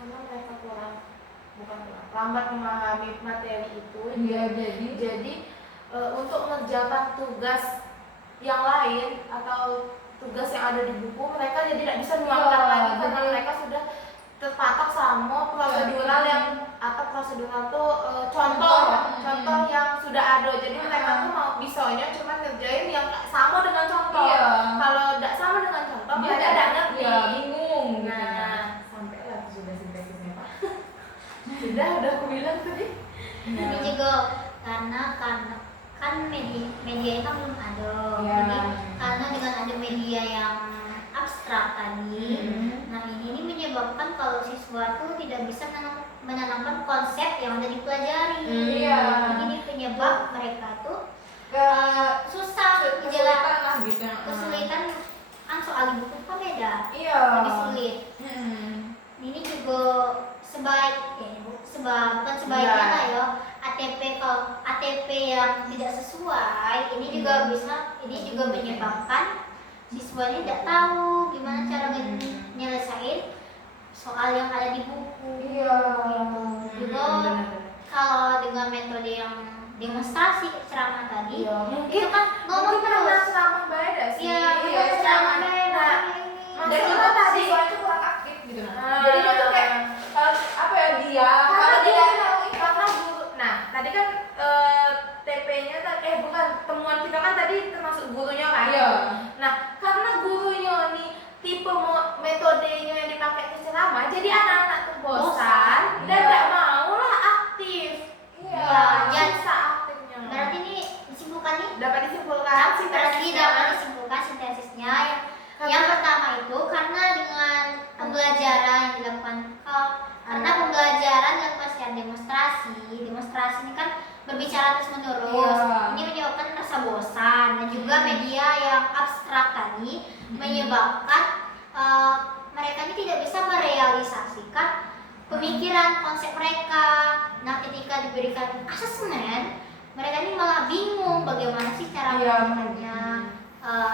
mereka bukan kurang lambat memahami materi itu. Iya, Jadi untuk mengerjakan tugas yang lain atau tugas yang ada di buku mereka jadi tidak bisa meluangkan Iya, lagi karena jadi- mereka sudah terpatok sama prosedural yang atau prosedural tuh contoh Contoh. yang sudah ada. Jadi mereka tuh mau bisanya cuma ngerjain yang sama dengan contoh. Iya. Kalau tidak sama dengan contoh Dia mereka tidak ngerti. Iya, bingung. Nah, sampailah sudah sintesisnya Pak. udah aku bilang tadi. Ini juga karena kan media itu kan belum ada. Iya. Jadi karena dengan ada media yang abstrak tadi, nah ini menyebabkan kalau siswa tuh tidak bisa menanamkan konsep yang ada dipelajari. Iya. Ini penyebab mereka tuh Ke susah kesulitan menjelaskan, lah gitu. kesulitan kan soal di buku kan beda, Iya. lebih sulit. Ini juga bukan sebaiknya Iya. lah ya kalau ATP yang tidak sesuai ini juga bisa menyebabkan siswanya tidak tahu gimana cara nyelesain soal yang ada di buku. Iya. Juga kalau dengan metode yang demonstrasi ceramah tadi, Iya. itu kan ngomong Mungkin karena terus. ceramah beda sih. Iya, iya, ceramah Nah, beda. Dan Maksudnya itu tadi siswa itu kurang aktif gitu nah. Ah. Jadi dia tuh kayak apa ya dia kalau dia karena guru. Nah, tadi kan TP-nya bukan temuan kita kan tadi termasuk gurunya kan. Iya. Nah, karena gurunya nih tipe metodenya yang dipakai ke ceramah, jadi anak-anak tuh bosan dan Iya. nggak mau lah aktif. Iya. Susah aktifnya. Berarti ini disimpulkan nih. dapat disimpulkan Berarti sintesisnya. dapat disimpulkan sintesisnya yang pertama itu karena dengan pembelajaran yang dilakukan karena pembelajaran dilakukan secara demonstrasi ini kan berbicara terus menerus. Iya. Ini menyebabkan rasa bosan dan juga media yang abstrak tadi menyebabkan mereka ini tidak bisa merealisasikan pemikiran konsep mereka. Nah, ketika diberikan asesmen, mereka ini malah bingung bagaimana sih cara Iya. melakukannya.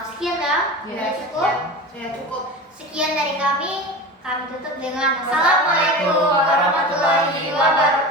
Sekian dah, Ya, cukup. cukup. Sekian dari kami. Kami tutup dengan Assalamualaikum warahmatullahi wabarakatuh.